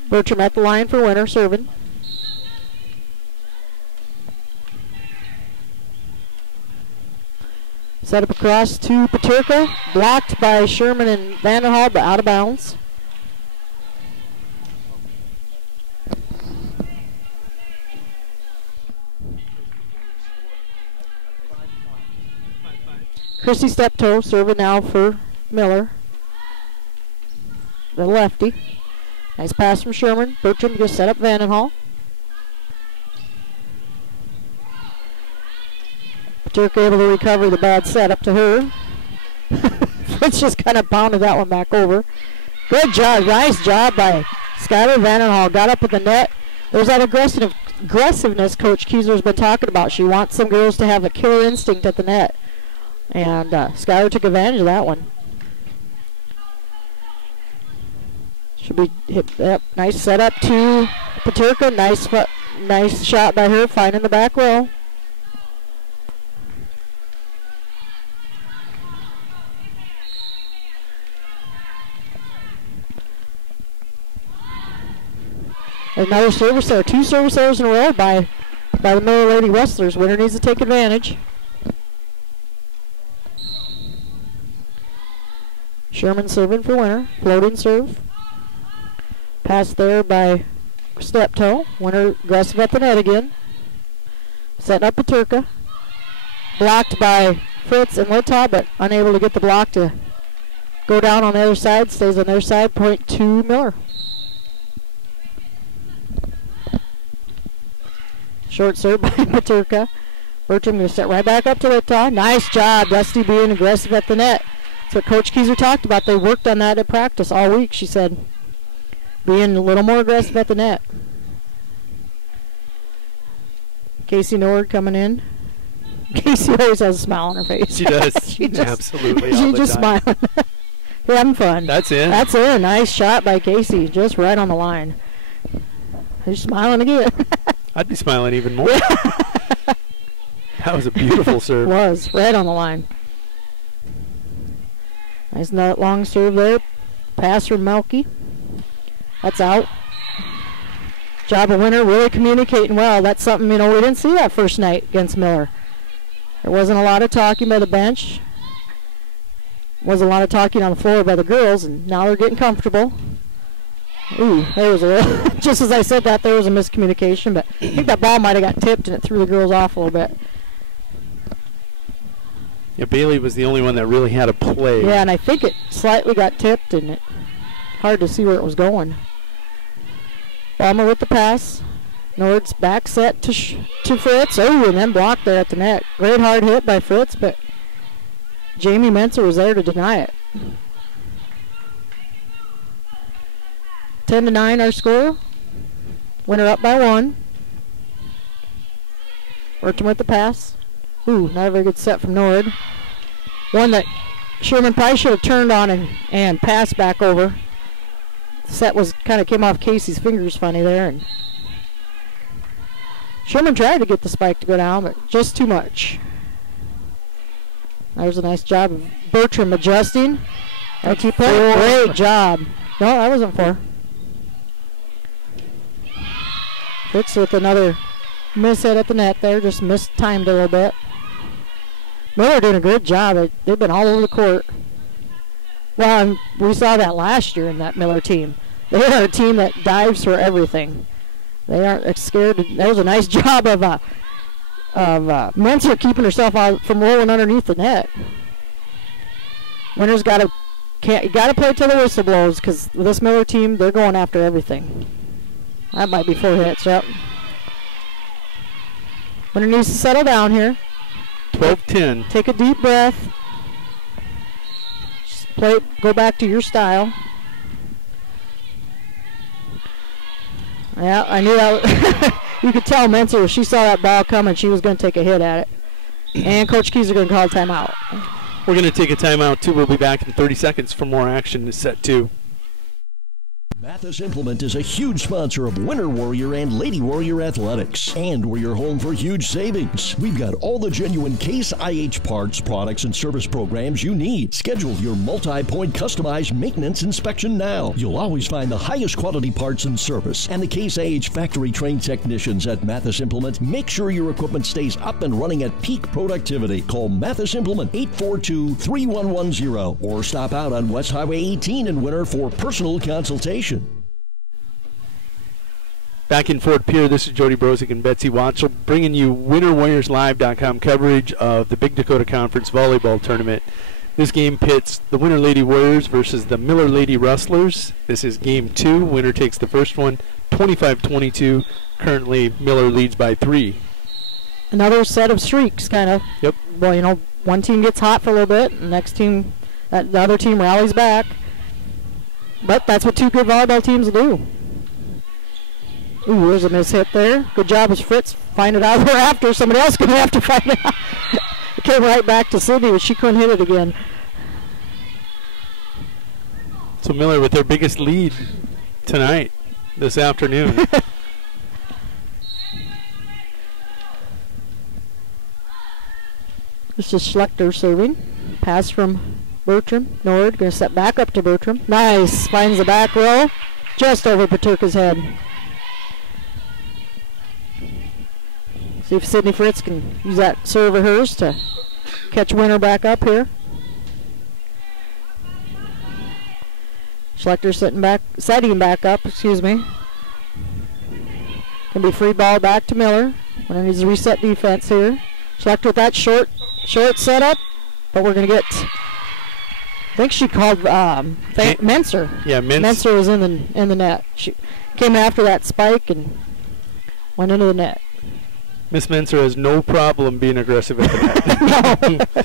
Bertram at the line for Winner, serving. Set up across to Paterka. Blocked by Sherman and Vanderhall, but out of bounds. Christy Steptoe serving now for Miller. The lefty. Nice pass from Sherman. Bertram going to set up Vandenhall. Paterka able to recover the bad set up to her. Fritz just kind of pounded that one back over. Good job. Nice job by Skylar Vandenhall. Got up with the net. There's that aggressiveness Coach Keyser's been talking about. She wants some girls to have a killer instinct at the net. And Skylar took advantage of that one. Should be hit. Yep, nice setup to Paterka. Nice shot by her, finding the back row. Another service there. Two service errors in a row by by the Miller Lady Rustlers. Winner needs to take advantage. Sherman serving for Winner. Floating serve. Pass there by Steptoe. Winner aggressive at the net again. Setting up Paterka. Blocked by Fritz and Litaw, but unable to get the block to go down on the other side. Stays on their side. Point to Miller. Short serve by Paterka. Bertram going to set right back up to Litaw. Nice job. Dusty being aggressive at the net. That's what Coach Keyser talked about. They worked on that at practice all week, she said. Being a little more aggressive at the net. Casey Nord coming in. Casey always has a smile on her face. She does. Absolutely. She's just smiling. They're having fun. That's it. That's it. Nice shot by Casey. Just right on the line. She's smiling again. I'd be smiling even more. That was a beautiful serve. It was. Right on the line. Nice long serve there. Pass from Melky. That's out. Job of Winner really communicating well. That's something, we didn't see that first night against Miller. There wasn't a lot of talking by the bench. Wasn't a lot of talking on the floor by the girls, and now they're getting comfortable. Ooh, there was a just as I said that, there was a miscommunication, but I think that ball might have got tipped and it threw the girls off a little bit. Yeah, Bailey was the only one that really had a play. Yeah, and I think it slightly got tipped, and it hard to see where it was going. Balmer with the pass. Nord's back set to Fritz. Oh, and then blocked there at the net. Great hard hit by Fritz, but Jamie Menzer was there to deny it. 10-9 our score. Winner up by 1. Bertram with the pass. Ooh, not a very good set from Nord. One that Sherman probably should have turned on and passed back over. The set was kind of came off Casey's fingers funny there, and Sherman tried to get the spike to go down, but just too much. That was a nice job of Bertram adjusting. Keep playing. Great job. No, that wasn't 4. Fritz with another miss hit at the net there, just mistimed a little bit. Miller doing a good job. They've been all over the court. Well, and we saw that last year in that Miller team. They are a team that dives for everything. They aren't scared. That was a nice job of Menzer keeping herself out from rolling underneath the net. Winner's got to play till the whistle blows, because with this Miller team, they're going after everything. That might be 4 hits. Yep. Winner needs to settle down here. 12-10. Take a deep breath. Just go back to your style. Yeah, I knew that. You could tell Menzer, she saw that ball coming, she was going to take a hit at it. And Coach Keys are going to call a timeout. We're going to take a timeout, too. We'll be back in 30 seconds for more action in set 2. Mathis Implement is a huge sponsor of Winter Warrior and Lady Warrior Athletics. And we're your home for huge savings. We've got all the genuine Case IH parts, products, and service programs you need. Schedule your multi-point customized maintenance inspection now. You'll always find the highest quality parts and service. And the Case IH factory-trained technicians at Mathis Implement make sure your equipment stays up and running at peak productivity. Call Mathis Implement 842-3110 or stop out on West Highway 18 in Winter for personal consultation. Back in Fort Pierre, this is Jody Brozick and Betsy Watchell bringing you WinterWarriorsLive.com coverage of the Big Dakota Conference Volleyball Tournament. This game pits the Winter Lady Warriors versus the Miller Lady Rustlers. This is game 2. Winner takes the first one, 25-22. Currently, Miller leads by 3. Another set of streaks, kind of. Yep. Well, one team gets hot for a little bit, and the next team, the other team rallies back. But that's what 2 good volleyball teams do. Ooh, there's a miss hit there. Good job as Fritz. Find it out there after. Somebody else going to have to find it out. It came right back to Sydney, but she couldn't hit it again. So Miller with their biggest lead tonight, this afternoon. This is Schlechter serving. Pass from Bertram. Nord going to set back up to Bertram. Nice. Finds the back row. Just over Paterka's head. See if Sydney Fritz can use that serve of hers to catch Winter back up here. Schlechter setting back up, excuse me. Can be free ball back to Miller. Winter needs to reset defense here. Schlechter with that short setup, but we're going to get, I think she called Menser. Yeah, Menser was in the net. She came after that spike and went into the net. Miss Menser has no problem being aggressive at the net. No.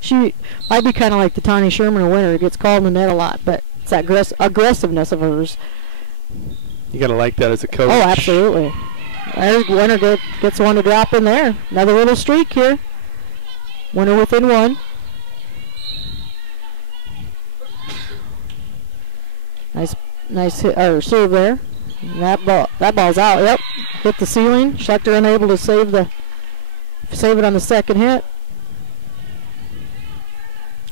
She might be kind of like the Tawny Sherman or Winter. Gets called in the net a lot, but it's that aggressiveness of hers. You got to like that as a coach. Oh, absolutely. There's Winter gets one to drop in there. Another little streak here. Winter within one. Nice hit or serve there. And that ball's out. Yep, hit the ceiling. Schlechter unable to save it on the second hit.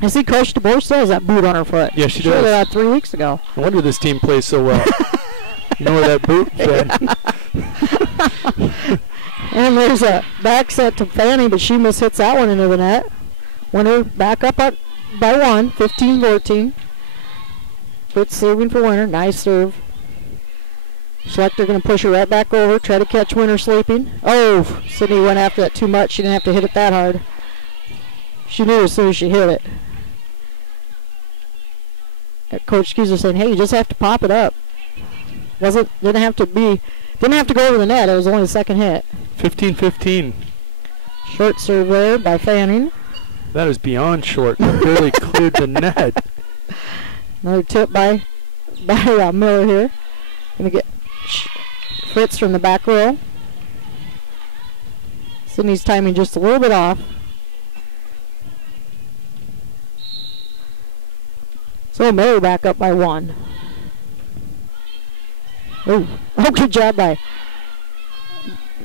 I see Coach DeBoer still has that boot on her foot. Yeah, she does. That 3 weeks ago. No wonder this team plays so well. You know where that boot fit? And there's a back set to Fanny, but she mishits that one into the net. Winter back up by one, 15-14. Fritz serving for Winter. Nice serve. Schlechter going to push her right back over, try to catch Winter sleeping. Oh, Sydney went after that too much. She didn't have to hit it that hard. She knew as soon as she hit it. Coach Keyser saying, hey, you just have to pop it up. Didn't have to go over the net. It was only the second hit. 15-15. Short serve there by Fanning. That is beyond short. Barely cleared the net. Another tip by Miller here. Gonna get Fritz from the back row. Sydney's timing just a little bit off. So Miller back up by one. Oh, good job by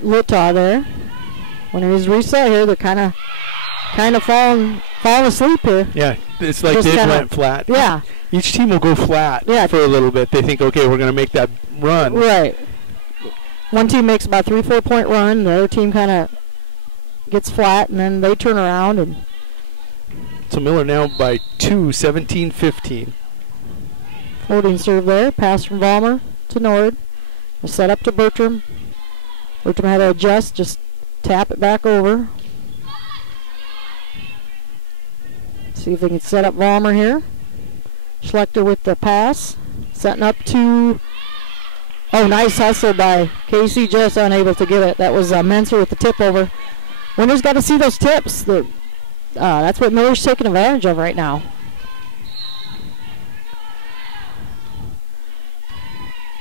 Litaw there. When it was reset here, they're kind of falling asleep here. Yeah, it's like they went flat. Yeah. Each team will go flat for a little bit. They think, okay, we're going to make that run. Right. One team makes about 3-4 point run. The other team kind of gets flat, and then they turn around. And so Miller now by 2, 17-15. Holding serve there. Pass from Vollmer to Nord. A set up to Bertram. Bertram had to adjust, just tap it back over. See if they can set up Vollmer here. Schlechter with the pass. Setting up to... Oh, nice hustle by Casey, just unable to get it. That was Menser with the tip over. Winter's got to see those tips. That's what Miller's taking advantage of right now.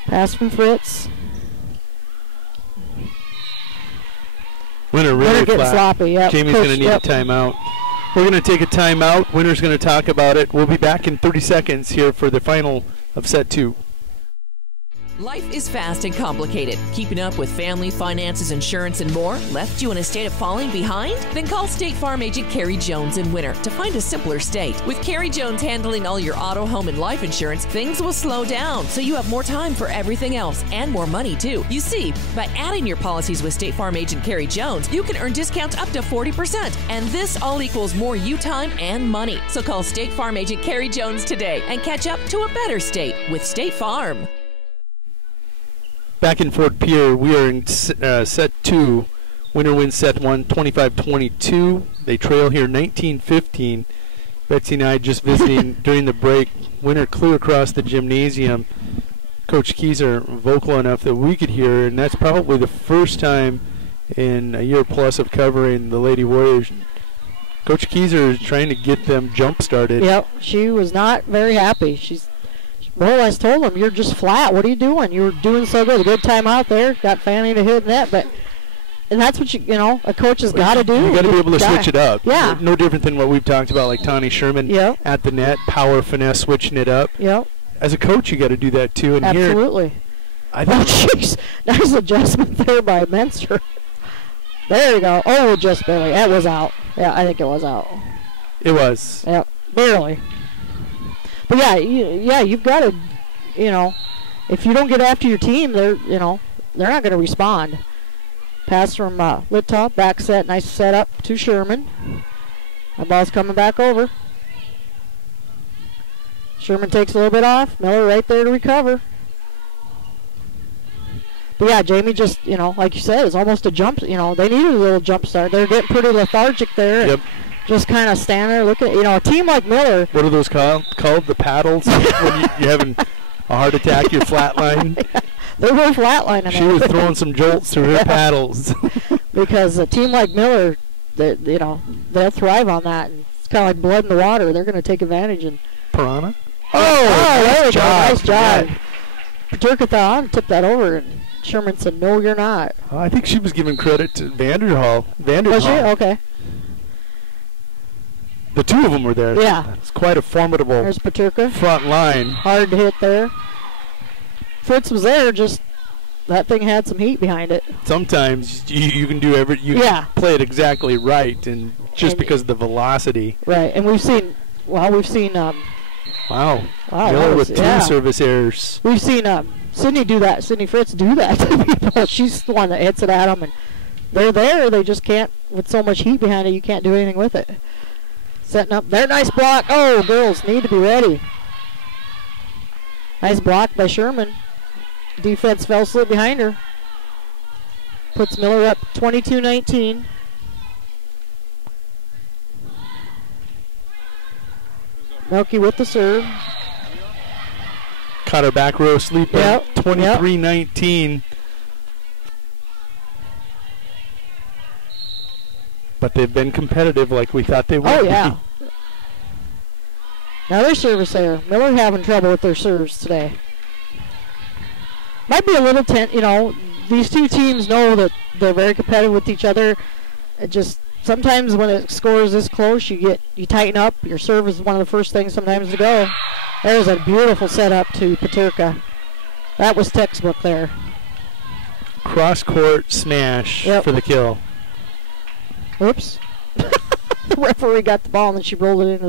Pass from Fritz. Winter really getting flat. Sloppy, yep. Jamie's going to need a timeout. We're going to take a timeout. Winter's going to talk about it. We'll be back in 30 seconds here for the final of set 2. Life is fast and complicated. Keeping up with family, finances, insurance, and more left you in a state of falling behind? Then call State Farm agent Carrie Jones in Winter to find a simpler state. With Carrie Jones handling all your auto, home, and life insurance, things will slow down so you have more time for everything else and more money too. You see, by adding your policies with State Farm agent Carrie Jones, you can earn discounts up to 40%. And this all equals more you time and money. So call State Farm agent Carrie Jones today and catch up to a better state with State Farm. Back in Fort Pierre, we are in set 2. Winter wins set 1, 25-22. They trail here 19-15. Betsy and I just visiting during the break. Winter clear across the gymnasium. Coach Keyser vocal enough that we could hear, and that's probably the first time in a year plus of covering the Lady Warriors. Coach Keyser is trying to get them jump-started. Yep, she was not very happy. She's more or less told him, you're just flat. What are you doing? You were doing so good. A good time out there. Got Fanny to hit net, and that's what a coach has got to do. You got to be able to switch it up. Yeah. No different than what we've talked about, like Tawny Sherman at the net, power, finesse, switching it up. Yep. As a coach, you got to do that too. And absolutely. Jeez, nice adjustment there by Menser. There you go. Oh, just barely. That was out. Yeah, I think it was out. It was. Yeah, barely. But you've got to, if you don't get after your team, they're not going to respond. Pass from Littau, back set, nice setup to Sherman. That ball's coming back over. Sherman takes a little bit off. Miller right there to recover. But yeah, Jamie just, like you said, it's almost a jump. They needed a little jump start. They're getting pretty lethargic there. Yep. Just kind of stand there looking. A team like Miller. What are those called? The paddles? When you're having a heart attack, you're flatline. Yeah, they were flatlining. She was throwing some jolts through her paddles. Because a team like Miller, they'll thrive on that. And it's kind of like blood in the water. They're going to take advantage. And Piranha? There we go. Nice job. Yeah. Paterka thought I'd tip that over, and Sherman said, no, you're not. I think she was giving credit to Vanderhall. Was she? Okay. The two of them were there. Yeah. It's quite a formidable There's Paterka. front line. Hard to hit there. Fritz was there, just that thing had some heat behind it. Sometimes you can do can play it exactly right, and just because of the velocity. Right, and we've seen Wow. Miller with two service errors. We've seen Sydney Fritz do that to people. She's the one that hits it at them, and they're there. They just can't, with so much heat behind it, you can't do anything with it. Setting up there, nice block. Oh, girls need to be ready. Nice block by Sherman. Defense fell asleep behind her. Puts Miller up 22-19. Melky with the serve. Caught her back row sleeping. Yep. 23-19. But they've been competitive like we thought they would. Oh, yeah. Another service there. Miller having trouble with their serves today. Might be a little tense. These two teams know that they're very competitive with each other. It just sometimes when it scores this close, you tighten up. Your serve is one of the first things sometimes to go. There's a beautiful setup to Paterka. That was textbook there. Cross-court smash for the kill. Oops. The referee got the ball and then she rolled it into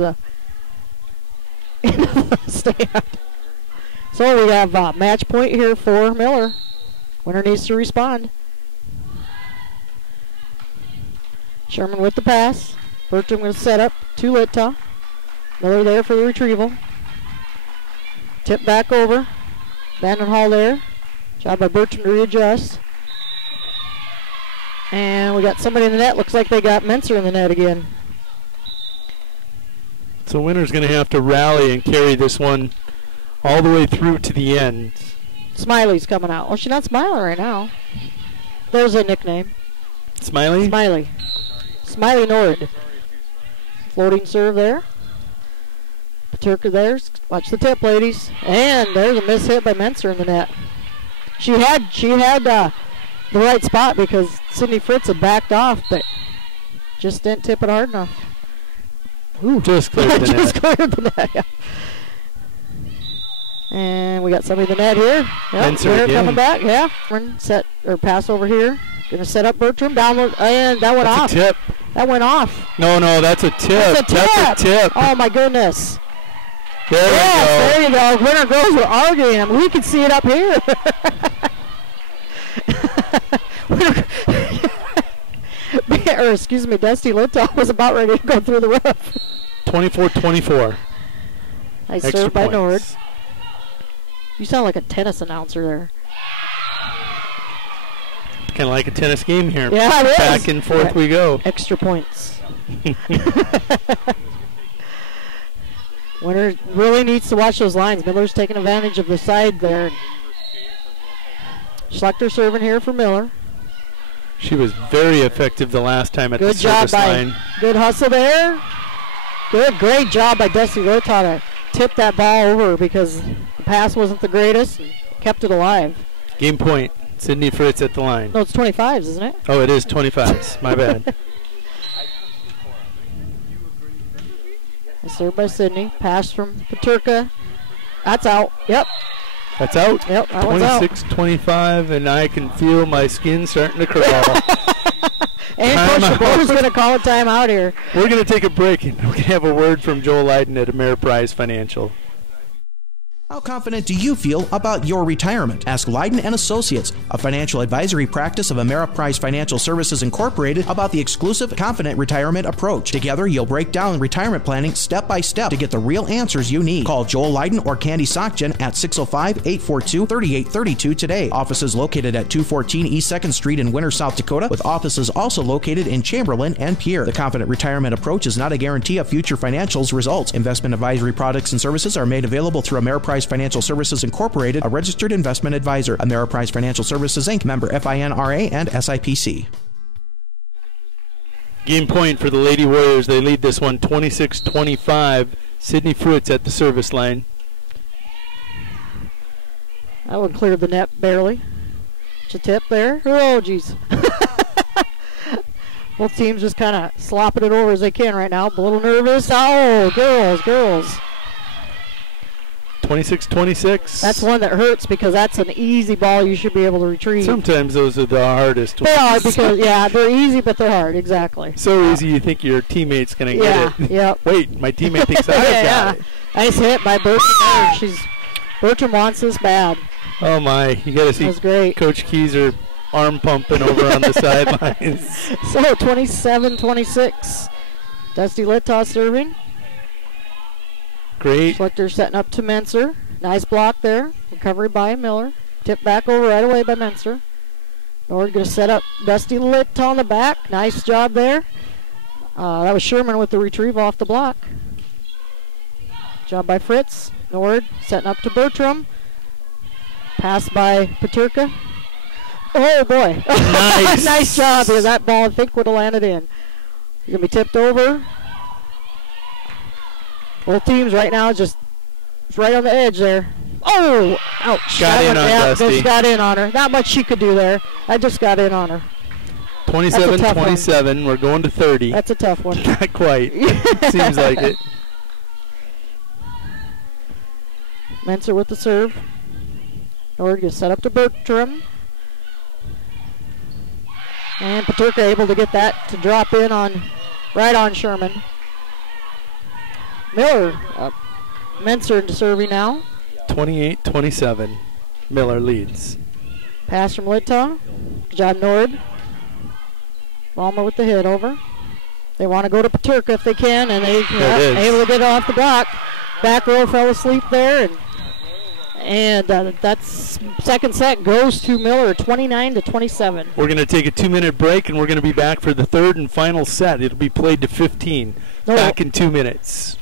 the stand. So we have match point here for Miller. Winner needs to respond. Sherman with the pass. Bertram going to set up to Littau. Miller there for the retrieval. Tip back over. Vandenhall there. Job by Bertram to readjust. And we got somebody in the net. Looks like they got Menser in the net again. So Winner's going to have to rally and carry this one all the way through to the end. Smiley's coming out. Well, she's not smiling right now. There's a nickname. Smiley? Smiley. Smiley Nord. Floating serve there. Paterka there. Watch the tip, ladies. And there's a miss hit by Menser in the net. She had the right spot because Sydney Fritz had backed off, but just didn't tip it hard enough. Ooh, just cleared the just net. cleared the net, yeah. And we got somebody in the net here. Yep, coming back, yeah. Set or pass over here. Gonna set up Bertram down, and that went off. A tip. That went off. No, that's a tip. That's a tip. Oh my goodness. There you go. Winner girls were arguing them. We can see it up here. Or excuse me, Dusty Littau was about ready to go through the roof. 24-24. Nice serve by Nord. You sound like a tennis announcer there. Kind of like a tennis game here. Yeah, it is. Back and forth we go. Extra points. Winner really needs to watch those lines. Miller's taking advantage of the side there. Schlechter serving here for Miller. She was very effective the last time at the service line. Good hustle there. Great job by Dusty Littau to tip that ball over because the pass wasn't the greatest and kept it alive. Game point. Sydney Fritz at the line. No, it's 25s, isn't it? Oh, it is 25s. My bad. Served by Sydney. Pass from Paterka. That's out. Yep. That's out? Yep, that one's out. 26-25, and I can feel my skin starting to crawl. And Coach DeBoer's going to call a timeout here. We're going to take a break, and we're going to have a word from Joel Leiden at Ampride Financial. How confident do you feel about your retirement? Ask Leiden & Associates, a financial advisory practice of Ameriprise Financial Services Incorporated, about the exclusive Confident Retirement approach. Together, you'll break down retirement planning step by step to get the real answers you need. Call Joel Leiden or Candy Sockgen at 605-842-3832 today. Offices located at 214 East 2nd Street in Winter, South Dakota, with offices also located in Chamberlain and Pierre. The Confident Retirement approach is not a guarantee of future financials results. Investment advisory products and services are made available through Ameriprise Financial Services Incorporated, a registered investment advisor. Ameriprise Financial Services Inc., member FINRA and SIPC. Game point for the Lady Warriors. They lead this one 26-25. Sydney Fruitz at the service line. That one cleared the net barely. It's a tip there. Oh, geez. Both teams just kind of slopping it over as they can right now. A little nervous. Oh, girls. 26-26. That's one that hurts because that's an easy ball you should be able to retrieve. Sometimes those are the hardest ones. They are because, yeah, they're easy, but they're hard. Exactly. So easy you think your teammate's going to get it. Yep. Wait, my teammate thinks I got it. Nice hit by Bertram. Bertram wants this bad. Oh, my. You got to see great. Coach Keyser arm pumping over on the sidelines. So 27-26. Dusty Littaw serving. Great. Schlichter setting up to Menser. Nice block there. Recovery by Miller. Tip back over right away by Menser. Nord going to set up Dusty Littaw on the back. Nice job there. That was Sherman with the retrieve off the block. Job by Fritz. Nord setting up to Bertram. Pass by Paterka. Oh, boy. Nice. Nice job because that ball, I think, would have landed in. You're going to be tipped over. Both teams right now just right on the edge there. Oh, ouch. Got in on Dusty. Just got in on her. Not much she could do there. I just got in on her. 27-27. We're going to 30. That's a tough one. Not quite. Seems like it. Menser with the serve. Nord gets set up to Bertram. And Paterka able to get that to drop in on right on Sherman. Miller, Menser into serving now. 28-27. Miller leads. Pass from Littaw. Good job, Nord. Balmer with the hit over. They want to go to Paterka if they can, and they able to get it off the block. Back row fell asleep there, and that's second set goes to Miller, 29-27. We're going to take a 2-minute break, and we're going to be back for the third and final set. It'll be played to 15. Back in 2 minutes.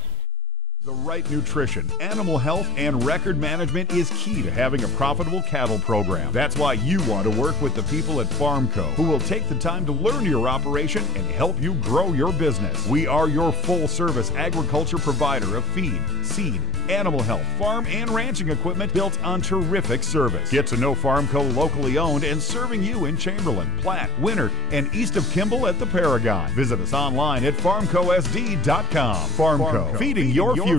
The right nutrition, animal health, and record management is key to having a profitable cattle program. That's why you want to work with the people at Farmco, who will take the time to learn your operation and help you grow your business. We are your full-service agriculture provider of feed, seed, animal health, farm, and ranching equipment built on terrific service. Get to know Farmco locally owned and serving you in Chamberlain, Platte, Winter, and east of Kimball at the Paragon. Visit us online at farmcosd.com. Farmco, feeding your future.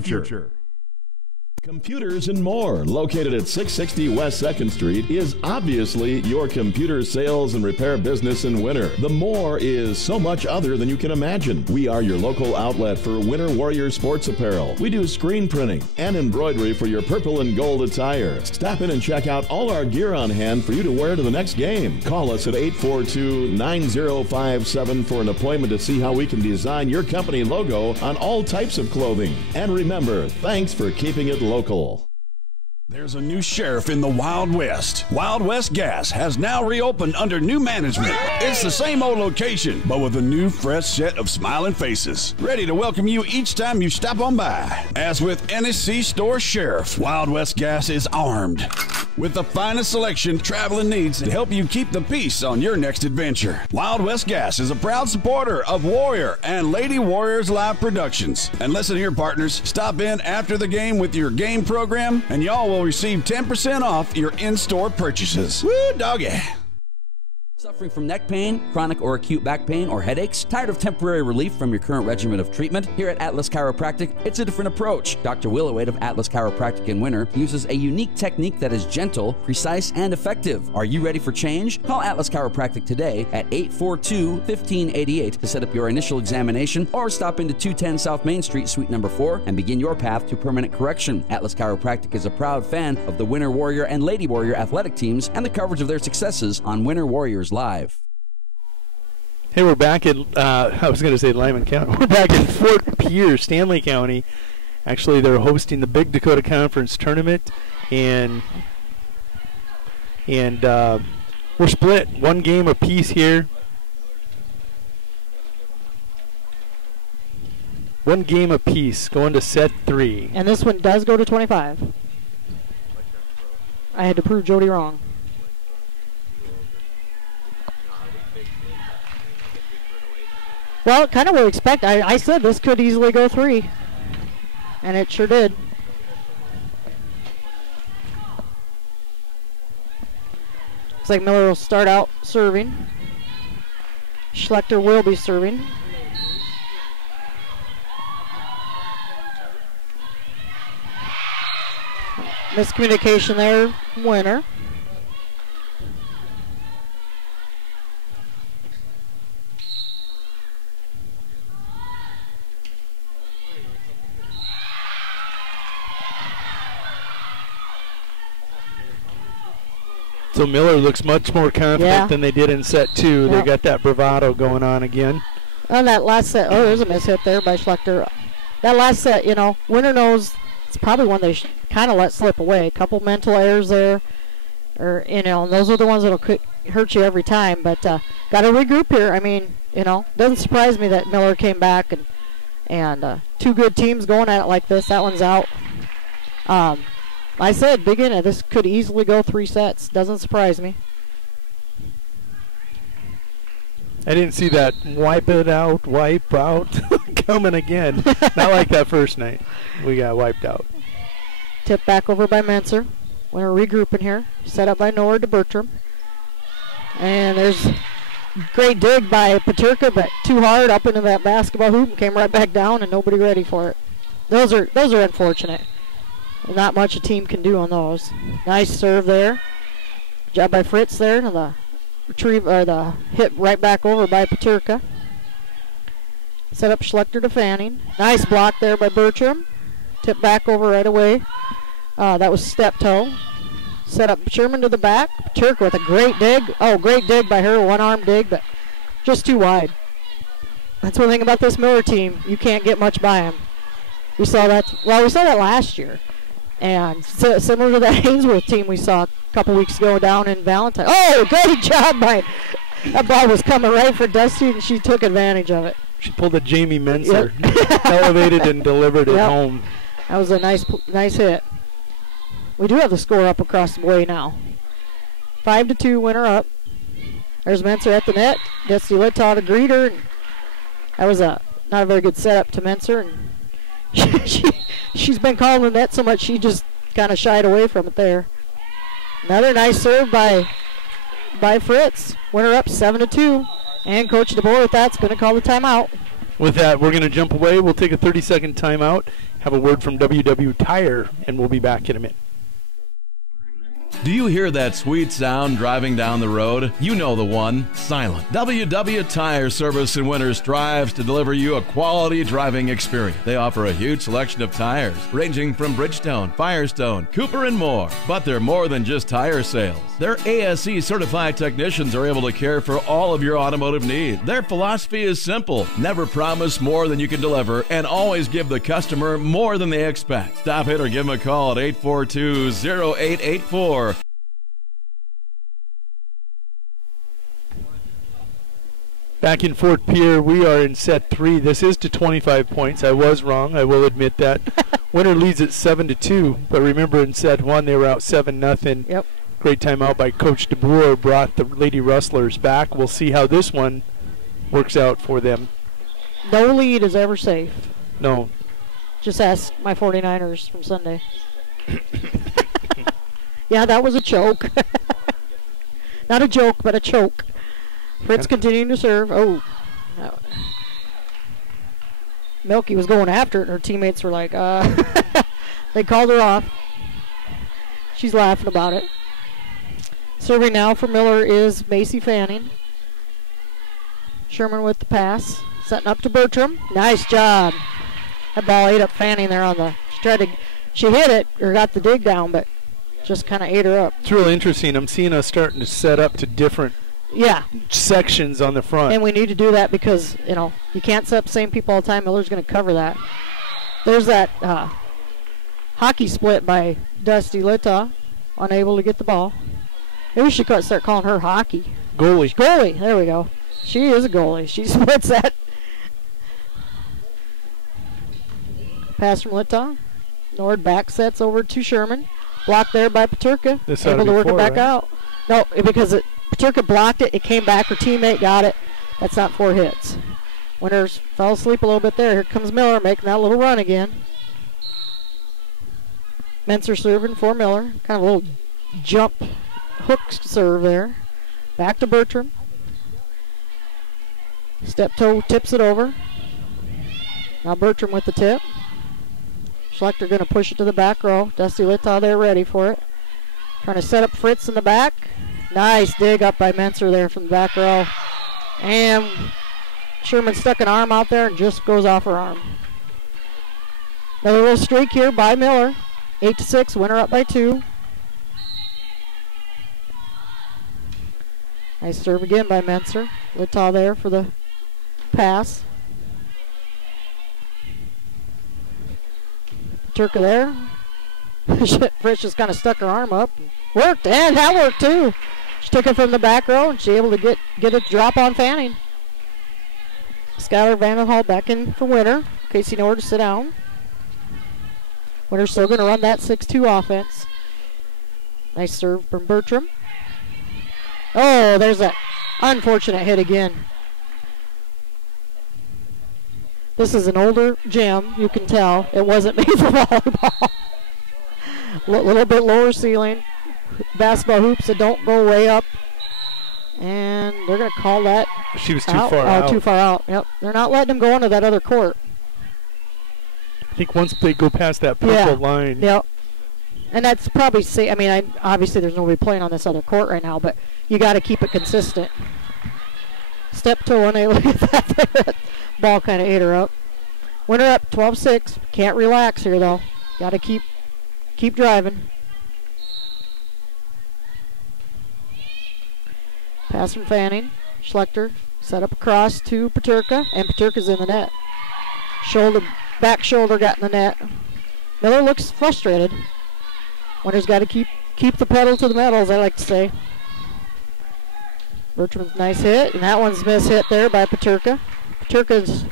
Computers and More, located at 660 West 2nd Street, is obviously your computer sales and repair business in Winter. The More is so much other than you can imagine. We are your local outlet for Winter Warrior sports apparel. We do screen printing and embroidery for your purple and gold attire. Stop in and check out all our gear on hand for you to wear to the next game. Call us at 842-9057 for an appointment to see how we can design your company logo on all types of clothing. And remember, thanks for keeping it local. There's a new sheriff in the Wild West. Wild West Gas has now reopened under new management. It's the same old location, but with a new fresh set of smiling faces, ready to welcome you each time you stop on by. As with any C-store sheriff, Wild West Gas is armed with the finest selection traveling needs to help you keep the peace on your next adventure. Wild West Gas is a proud supporter of Warrior and Lady Warriors Live Productions. And listen here, partners, stop in after the game with your game program, and y'all will receive 10% off your in-store purchases. Woo, doggy. Suffering from neck pain, chronic or acute back pain, or headaches? Tired of temporary relief from your current regimen of treatment? Here at Atlas Chiropractic, it's a different approach. Dr. Willowade of Atlas Chiropractic in Winter uses a unique technique that is gentle, precise, and effective. Are you ready for change? Call Atlas Chiropractic today at 842-1588 to set up your initial examination, or stop into 210 South Main Street, Suite number 4, and begin your path to permanent correction. Atlas Chiropractic is a proud fan of the Winter Warrior and Lady Warrior athletic teams and the coverage of their successes on Winter Warriors Live. Hey, we're back in, I was going to say Lyman County. We're back in Fort Pierre, Stanley County. Actually, they're hosting the Big Dakota Conference Tournament, and we're split 1 game apiece here. 1 game apiece, going to set 3. And this one does go to 25. I had to prove Jody wrong. Well, kind of what we expect. I said this could easily go 3, and it sure did. Looks like Miller will start out serving. Schlechter will be serving. Miscommunication there, Winner. So Miller looks much more confident than they did in set 2. Yep. They got that bravado going on again. On that last set, there's a miss hit there by Schlechter. That last set, you know, Winter knows it's probably one they kind of let slip away. A couple mental errors there, or and those are the ones that'll hurt you every time. But got to regroup here. I mean, doesn't surprise me that Miller came back and 2 good teams going at it like this. That one's out. I said, beginning, this could easily go 3 sets. Doesn't surprise me. I didn't see that wipe out coming again. Not like that first night. We got wiped out. Tip back over by Menser. Winner regrouping here. Set up by Nora to Bertram. And there's great dig by Paterka, but too hard up into that basketball hoop and came right back down, and nobody ready for it. Those are unfortunate. Not much a team can do on those. Nice serve there. Job by Fritz there to the retrieve, or the hit right back over by Paterka. Set up Schlechter to Fanning. Nice block there by Bertram. Tip back over right away. That was step toe. Set up Sherman to the back. Paterka with a great dig. Great dig by her. 1-arm dig, but just too wide. That's one thing about this Miller team. You can't get much by them. We saw that last year. And so, similar to that Ainsworth team we saw a couple weeks ago down in Valentine. Great job by that ball was coming right for Dusty, and she took advantage of it. She pulled a Jamie Menser, elevated and delivered it home. That was a nice hit. We do have the score up across the way now. 5-2, Winner up. There's Menser at the net. Dusty Littaw to greet her. That was not a very good setup to Menser, and she's been calling the net so much she just kind of shied away from it there. Another nice serve by Fritz. Winner up 7-2. And Coach DeBoer with that's going to call the timeout. With that, we're going to jump away. We'll take a 30-second timeout, have a word from WW Tire, and we'll be back in a minute. Do you hear that sweet sound driving down the road? You know the one, silent. WW Tire Service in Winter strives to deliver you a quality driving experience. They offer a huge selection of tires, ranging from Bridgestone, Firestone, Cooper, and more. But they're more than just tire sales. Their ASE certified technicians are able to care for all of your automotive needs. Their philosophy is simple: never promise more than you can deliver, and always give the customer more than they expect. Stop in or give them a call at 842-0884. Back in Fort Pierre, we are in set 3. This is to 25 points. I was wrong. I will admit that. Winner leads at 7-2, but remember in set 1 they were out 7-0. Yep. Great timeout by Coach DeBoer brought the Lady Rustlers back. We'll see how this one works out for them. No lead is ever safe. No. Just ask my 49ers from Sunday. Yeah, that was a choke. Not a joke, but a choke. Fritz continuing to serve. Oh. Milky was going after it, and her teammates were like, they called her off. She's laughing about it. Serving now for Miller is Macy Fanning. Sherman with the pass. Setting up to Bertram. Nice job. That ball ate up Fanning there on the... She hit it, or got the dig down, but just kind of ate her up. It's really interesting. I'm seeing us starting to set up to different sections on the front. And we need to do that because, you know, you can't set up the same people all the time. Miller's going to cover that. There's that hockey split by Dusty Litta, unable to get the ball. Maybe we should start calling her hockey. Goalie. Goalie, there we go. She is a goalie. She splits that. Pass from Litta. Nord back sets over to Sherman. Blocked there by Paterka. Able to work it back out. No, because Paterka blocked it. It came back. Her teammate got it. That's not 4 hits. Winters fell asleep a little bit there. Here comes Miller making that little run again. Menser serving for Miller. Kind of a little jump hook serve there. Back to Bertram. Step toe tips it over. Now Bertram with the tip. Schlechter going to push it to the back row. Dusty Litta there ready for it. Trying to set up Fritz in the back. Nice dig up by Menser there from the back row. And Sherman stuck an arm out there and just goes off her arm. Another little streak here by Miller. 8-6, winner up by 2. Nice serve again by Menser. Litta there for the pass. Turka there. Fritz just kind of stuck her arm up. Worked, and that worked too. She took it from the back row, and she able to get a drop on Fanning. Skylar Vandenhall back in for Winter. Casey nowhere to sit down. Winter's still going to run that 6-2 offense. Nice serve from Bertram. Oh, there's that unfortunate hit again. This is an older gym, you can tell. It wasn't made for volleyball. A little bit lower ceiling. Basketball hoops that don't go way up. And they're going to call that She was too far out. Oh, too far out. Yep. They're not letting them go into that other court. I think once they go past that purple line. Yep. And that's probably safe. I mean, obviously there's nobody playing on this other court right now, but you got to keep it consistent. Step toe unable to get that. Ball kind of ate her up. Winner up 12-6. Can't relax here though. Got to keep driving. Pass from Fanning. Schlechter set up across to Paterka, and Paterka's in the net. Back shoulder got in the net. Miller looks frustrated. Winner's got to keep the pedal to the metal, as I like to say. Bertram's nice hit, and that one's miss hit there by Paterka. Paterka's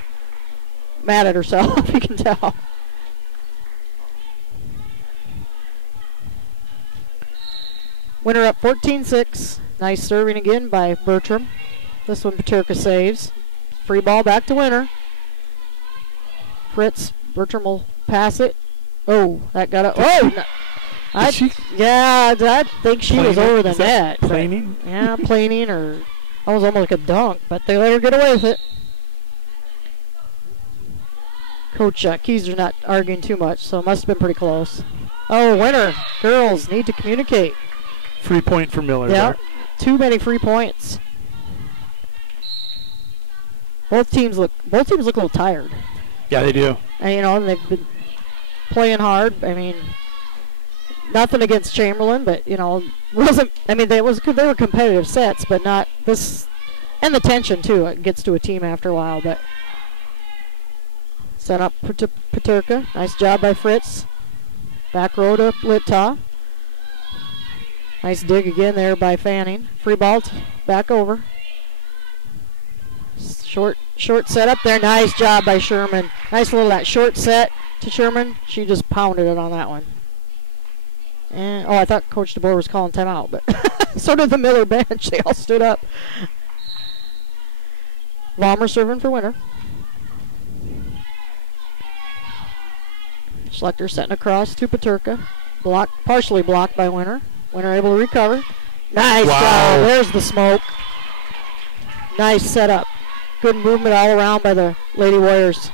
mad at herself, you can tell. Winner up 14-6. Nice serving again by Bertram. This one Paterka saves. Free ball back to Winner. Fritz, Bertram will pass it. Oh, that got it. Oh! No. I think she was over the net. Planing? Yeah, planing, or that was almost like a dunk, but they let her get away with it. Coach Keyser's not arguing too much, so it must have been pretty close. Oh, Winner. Girls need to communicate. Free point for Miller. Yeah, there. Too many free points. Both teams look a little tired. Yeah, they do. And they've been playing hard. I mean, nothing against Chamberlain, but they were competitive sets, but not this, and the tension too. It gets to a team after a while, but set up to Paterka. Nice job by Fritz. Back row to Litta. Nice dig again there by Fanning. Free ball back over. Short set up there. Nice job by Sherman. Nice little that short set to Sherman. She just pounded it on that one. And I thought Coach DeBoer was calling timeout, but so did the Miller bench. They all stood up. Vollmer serving for Winner. Schlechter setting across to Paterka. Partially blocked by Winner. Winner able to recover. Nice job. There's the smoke. Nice setup. Good movement all around by the Lady Warriors.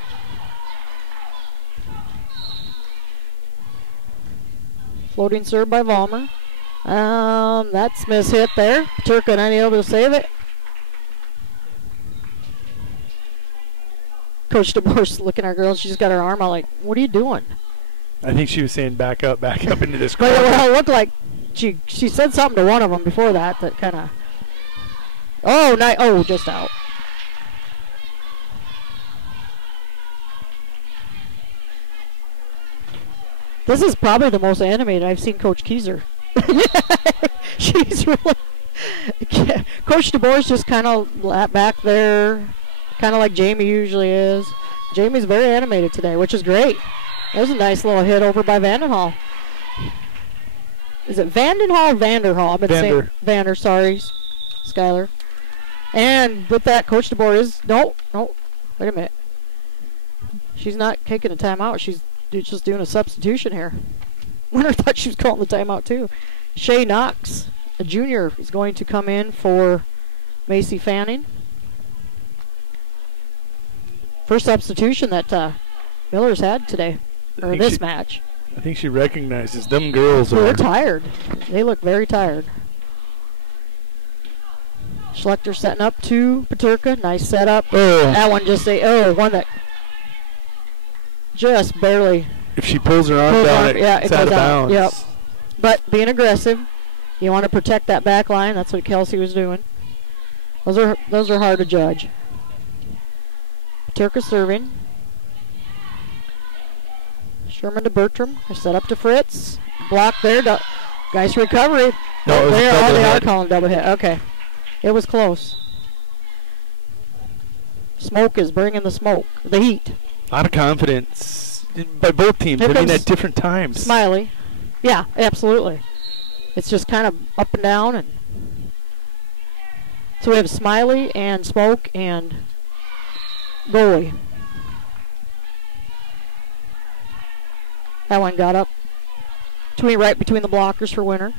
Floating serve by Vollmer. That's mishit there. Turka not able to save it. Coach DeBoer's looking at our girl. She's got her arm out like, what are you doing? I think she was saying back up into this corner. But it looked like she said something to one of them before that kind of. Oh, just out. This is probably the most animated I've seen Coach Kieser. She's really. Coach DeBoer's just kind of back there, kind of like Jamie usually is. Jamie's very animated today, which is great. That was a nice little hit over by Vandenhall. Is it Vandenhall or Vanderhall? I've been saying Vander, sorry, Skylar. And with that, Coach DeBoer is no, wait a minute. She's not taking a timeout. She's just doing a substitution here. Winner thought she was calling the timeout too. Shay Knox, a junior, is going to come in for Macy Fanning. First substitution that Miller's had today, or this match. I think she recognizes them girls. They're tired. They look very tired. Schlechter setting up to Paterka. Nice setup. That one just one that just barely. If she pulls her arm down, it it's out of bounds. Yep. But being aggressive, you want to protect that back line. That's what Kelsey was doing. Those are hard to judge. Paterka serving. Sherman to Bertram. Set up to Fritz. Block there. Nice recovery. No, they are calling double hit. Okay. It was close. Smoke is bringing the smoke. The heat. A lot of confidence by both teams. I mean, at different times. Smiley. Yeah, absolutely. It's just kind of up and down. And so we have Smiley and Smoke and goalie. That one got up right between the blockers for Winter.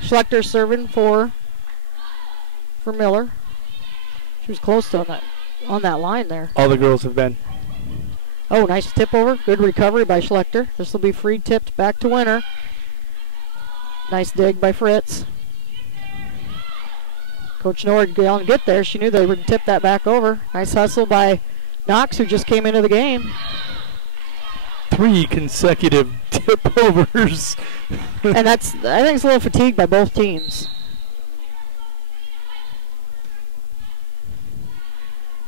Schlechter serving for Miller. She was close to on that line there. All the girls have been. Oh, nice tip over. Good recovery by Schlechter. This will be free tipped back to Winter. Nice dig by Fritz. Coach Nord going to get there. She knew they would tip that back over. Nice hustle by Knox, who just came into the game. 3 consecutive tip overs. And I think it's a little fatigued by both teams.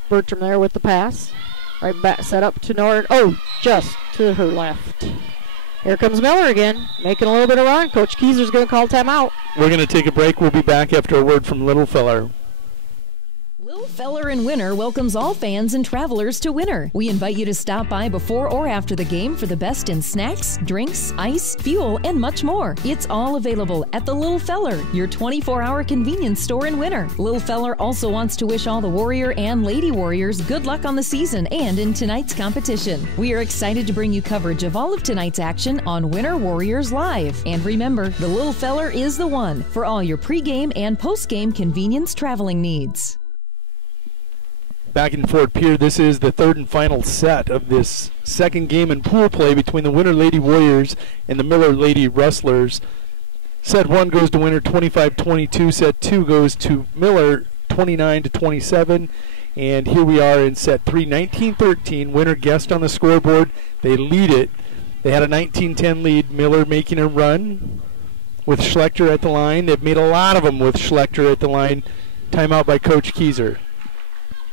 Bertram there with the pass. Right back, set up to Nord. Oh, just to her left. Here comes Miller again, making a little bit of run. Coach Kieser's going to call timeout. We're going to take a break. We'll be back after a word from Little Feller. Little Feller in Winter welcomes all fans and travelers to Winter. We invite you to stop by before or after the game for the best in snacks, drinks, ice, fuel, and much more. It's all available at the Little Feller, your 24-hour convenience store in Winter. Little Feller also wants to wish all the Warrior and Lady Warriors good luck on the season and in tonight's competition. We are excited to bring you coverage of all of tonight's action on Winter Warriors Live. And remember, the Little Feller is the one for all your pregame and postgame convenience traveling needs. Back in Fort Pierre, this is the third and final set of this second game in pool play between the Winter Lady Warriors and the Miller Lady Rustlers. Set 1 goes to Winter 25-22. Set 2 goes to Miller 29-27. And here we are in set 3, 19-13. Winter guessed on the scoreboard. They lead it. They had a 19-10 lead. Miller making a run with Schlechter at the line. They've made a lot of them with Schlechter at the line. Timeout by Coach Kieser.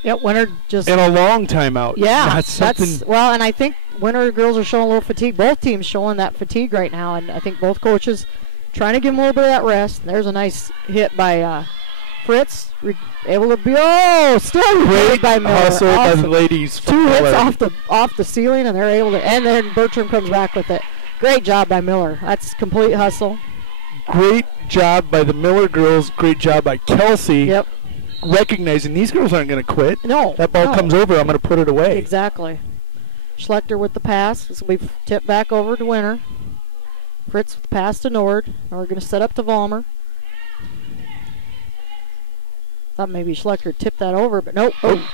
Yep, Winter just... And a long timeout. Yeah, well, and I think Winter girls are showing a little fatigue. Both teams showing that fatigue right now, and I think both coaches trying to give them a little bit of that rest. There's a nice hit by Fritz, able to be... Oh, still great by Miller. Hustle by the ladies. 2 hits off the ceiling, and they're able to... And then Bertram comes back with it. Great job by Miller. That's complete hustle. Great job by the Miller girls. Great job by Kelsey. Yep. Recognizing these girls aren't going to quit. No. That ball comes over, I'm going to put it away. Exactly. Schlechter with the pass. This will be tipped back over to Winter. Fritz with the pass to Nord. Now we're going to set up to Vollmer. Thought maybe Schlecker tipped that over, but nope. Oh.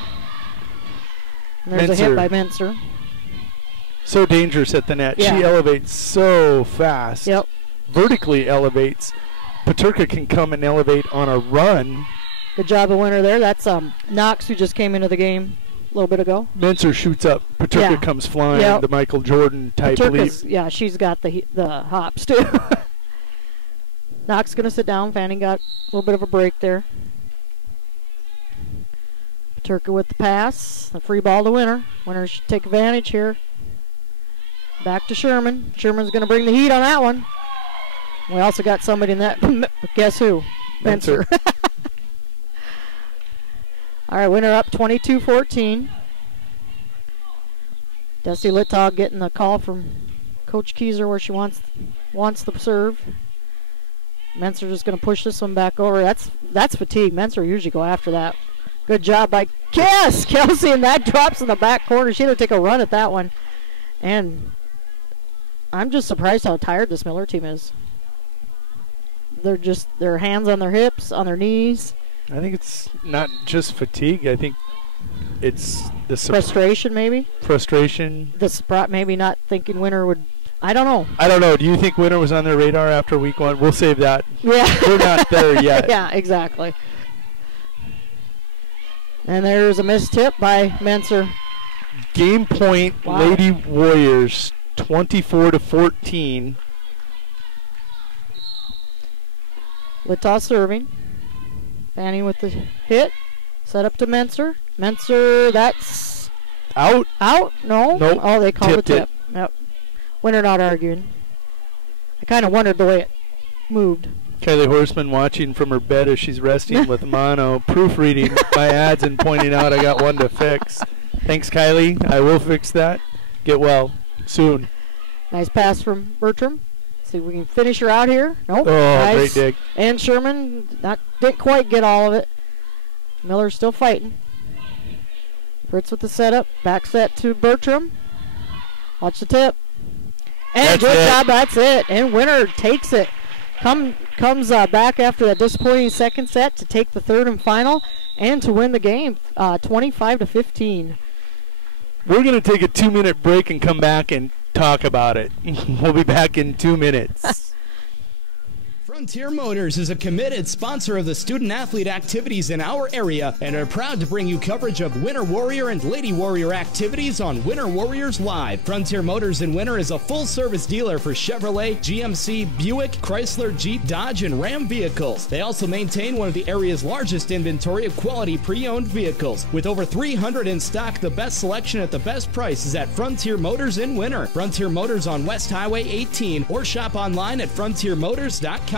There's a hit by Menser. So dangerous at the net. Yeah. She elevates so fast. Yep. Vertically elevates. Paterka can come and elevate on a run. Good job of Winter there. That's Knox, who just came into the game a little bit ago. Menser shoots up. Paterka comes flying. The Michael Jordan type leap. Yeah, she's got the hops too. Knox going to sit down. Fanning got a little bit of a break there. Paterka with the pass. The free ball to Winter. Winter should take advantage here. Back to Sherman. Sherman's going to bring the heat on that one. We also got somebody in that. Guess who? Menser. All right, Winter up 22-14. Desi Littog getting the call from Coach Keyser where she wants the serve. Menser just going to push this one back over. That's fatigue. Menser usually go after that. Good job by Kelsey, and that drops in the back corner. She's going to take a run at that one. And I'm just surprised how tired this Miller team is. They're just, their hands on their hips, on their knees. I think it's not just fatigue. I think it's the frustration, maybe. Frustration. Maybe not thinking Winter would. I don't know. I don't know. Do you think Winter was on their radar after week 1? We'll save that. Yeah. We're not there yet. Yeah, exactly. And there's a missed tip by Menser. Game point, wow. Lady Warriors, 24-14. Littau serving. Fanning with the hit. Set up to Menser. Menser, that's out. Out? No. Nope. Oh, they called the tip. It. Yep. Winter not arguing. I kind of wondered the way it moved. Kylie Horseman watching from her bed as she's resting with mono, proofreading my ads and pointing out I got one to fix. Thanks, Kylie. I will fix that. Get well soon. Nice pass from Bertram. See if we can finish her out here. Nope. Oh, nice. Great dig. And Sherman didn't quite get all of it. Miller's still fighting. Fritz with the setup. Back set to Bertram. Watch the tip. And good job. That's it. And Winter takes it. Comes back after that disappointing second set to take the third and final and to win the game 25-15. We're going to take a 2-minute break and come back and talk about it. We'll be back in 2 minutes. Frontier Motors is a committed sponsor of the student-athlete activities in our area and are proud to bring you coverage of Winter Warrior and Lady Warrior activities on Winter Warriors Live. Frontier Motors in Winter is a full-service dealer for Chevrolet, GMC, Buick, Chrysler, Jeep, Dodge, and Ram vehicles. They also maintain one of the area's largest inventory of quality pre-owned vehicles. With over 300 in stock, the best selection at the best price is at Frontier Motors in Winter. Frontier Motors on West Highway 18 or shop online at frontiermotors.com.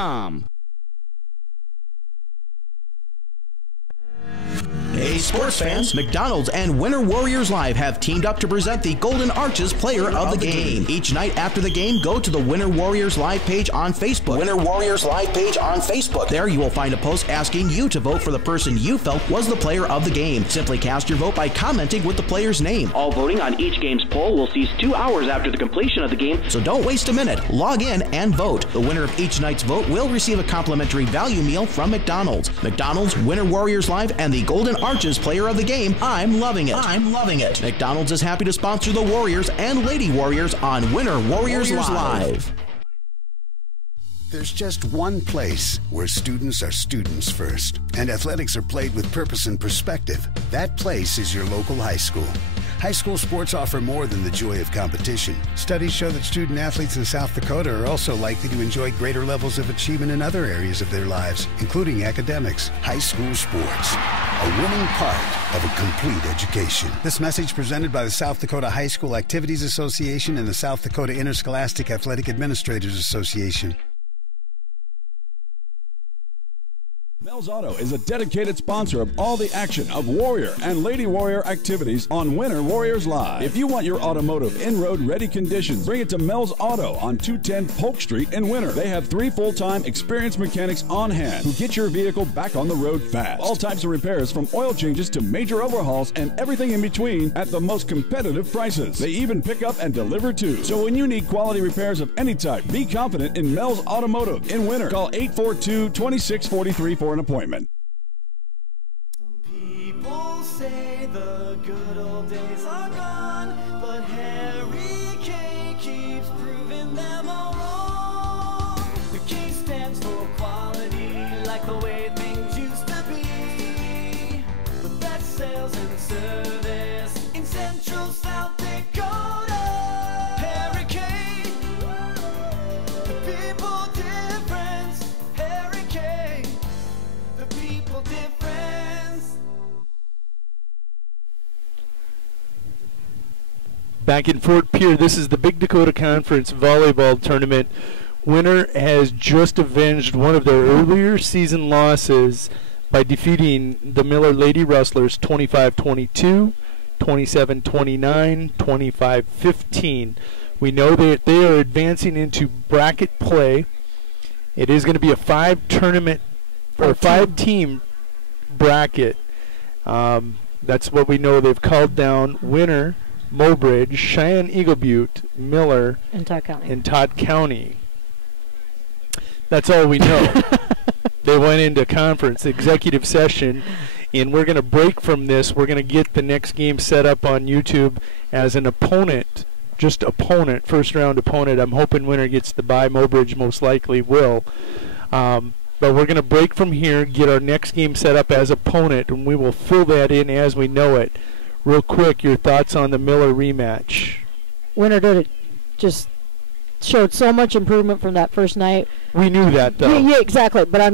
Hey, sports fans, McDonald's and Winter Warriors Live have teamed up to present the Golden Arches Player of the Game. Each night after the game, go to the Winter Warriors Live page on Facebook. Winter Warriors Live page on Facebook. There you will find a post asking you to vote for the person you felt was the player of the game. Simply cast your vote by commenting with the player's name. All voting on each game's poll will cease 2 hours after the completion of the game. So don't waste a minute. Log in and vote. The winner of each night's vote will receive a complimentary value meal from McDonald's. McDonald's, Winter Warriors Live, and the Golden Arches Player of the Game. I'm loving it. I'm loving it. McDonald's is happy to sponsor the Warriors and Lady Warriors on Winter Warriors Live. There's just one place where students are students first, and athletics are played with purpose and perspective. That place is your local high school. High school sports offer more than the joy of competition. Studies show that student athletes in South Dakota are also likely to enjoy greater levels of achievement in other areas of their lives, including academics. High school sports, a winning part of a complete education. This message presented by the South Dakota High School Activities Association and the South Dakota Interscholastic Athletic Administrators Association. Mel's Auto is a dedicated sponsor of all the action of Warrior and Lady Warrior activities on Winter Warriors Live. If you want your automotive in-road ready conditions, bring it to Mel's Auto on 210 Polk Street in Winter. They have 3 full-time experienced mechanics on hand who get your vehicle back on the road fast. All types of repairs from oil changes to major overhauls and everything in between at the most competitive prices. They even pick up and deliver too. So when you need quality repairs of any type, be confident in Mel's Automotive in Winter. Call 842-2643 for an appointment. good old days are gone, but Harry K keeps proving them all wrong. The K stands for quality, like the way things used to be. The best sales and service in Central South Dakota. Harry K, the people difference. Harry K, the people difference. Back in Fort Pierre, this is the Big Dakota Conference Volleyball Tournament. Winner has just avenged one of their earlier season losses by defeating the Miller Lady Rustlers 25-22, 27-29, 25-15. We know that they are advancing into bracket play. It is going to be a five-team bracket. That's what we know. They've called down winner Mobridge, Cheyenne Eagle Butte, Miller, and Todd County. That's all we know. They went into conference executive session, and we're going to break from this. We're going to get the next game set up on YouTube as an opponent, just opponent, first round opponent. I'm hoping winner gets the bye. Mobridge most likely will. But we're going to break from here, get our next game set up as opponent, and we will fill that in as we know it. Real quick, your thoughts on the Miller rematch? Winner did it. Just showed so much improvement from that first night. We knew that, though. Yeah, exactly. But I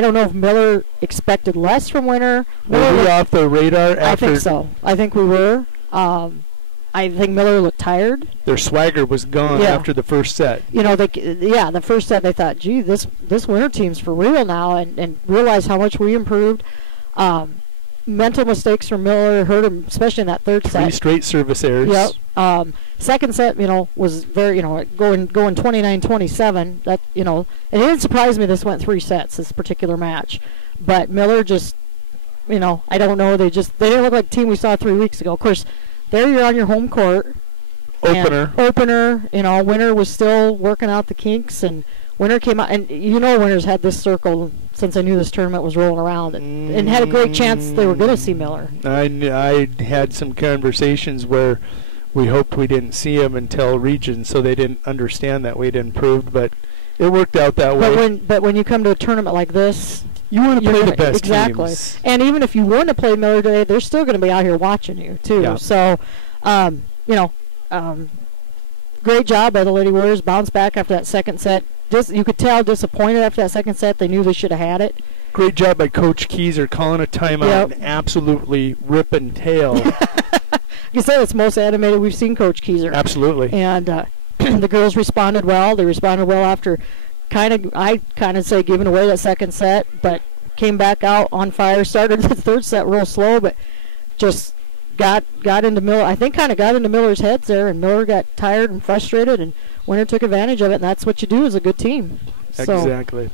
don't know if Miller expected less from Winner. Were we off the radar after? I think so. I think we were. I think Miller looked tired. Their swagger was gone after the first set. You know, the first set they thought, gee, this Winner team's for real now, and realized how much we improved. Mental mistakes from Miller hurt him, especially in that third set. 3 straight service errors. Yep. Second set, was very, going 29-27. That, it didn't surprise me this went 3 sets, this particular match. But Miller just, I don't know, they didn't look like the team we saw 3 weeks ago. Of course, there you're on your home court. Opener. Winner was still working out the kinks, and Winner came out, and Winner's had this circle since I knew this tournament was rolling around, and had a great chance they were going to see Miller. I had some conversations where we hoped we didn't see him until region, so they didn't understand that we'd improved, but it worked out that way. But when you come to a tournament like this, you want to play the best exactly. teams. And even if you want to play Miller today, they're still going to be out here watching you too. Yeah. So, great job by the Lady Warriors. Bounce back after that second set. You could tell disappointed after that second set. They knew they should have had it. Great job by Coach Keyser calling a timeout and absolutely ripping tail. You said it's the most animated we've seen Coach Keyser. Absolutely. And the girls responded well. They responded well after I say giving away that second set, but came back out on fire. Started the third set real slow, but just got into Miller. I think kind of got into Miller's heads there, and Miller got tired and frustrated, and Winner took advantage of it, and that's what you do as a good team. Exactly. So,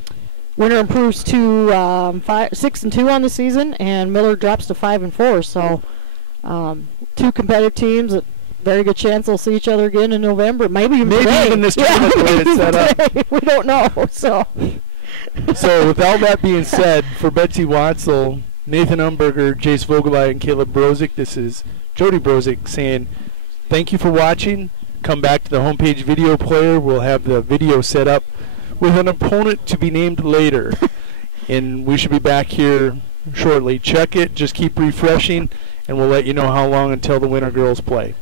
Winner improves to 6-2 on the season, and Miller drops to 5-4. So, 2 competitive teams. Very good chance they'll see each other again in November. Maybe even this tournament the way it's set up. We don't know. So with all that being said, for Betsy Watzel, Nathan Umberger, Jace Vogelbach, and Caleb Brozick, this is Jody Brozick saying thank you for watching. Come back to the homepage video player. We'll have the video set up with an opponent to be named later. And we should be back here shortly. Check it. Just keep refreshing, and we'll let you know how long until the Winter girls play.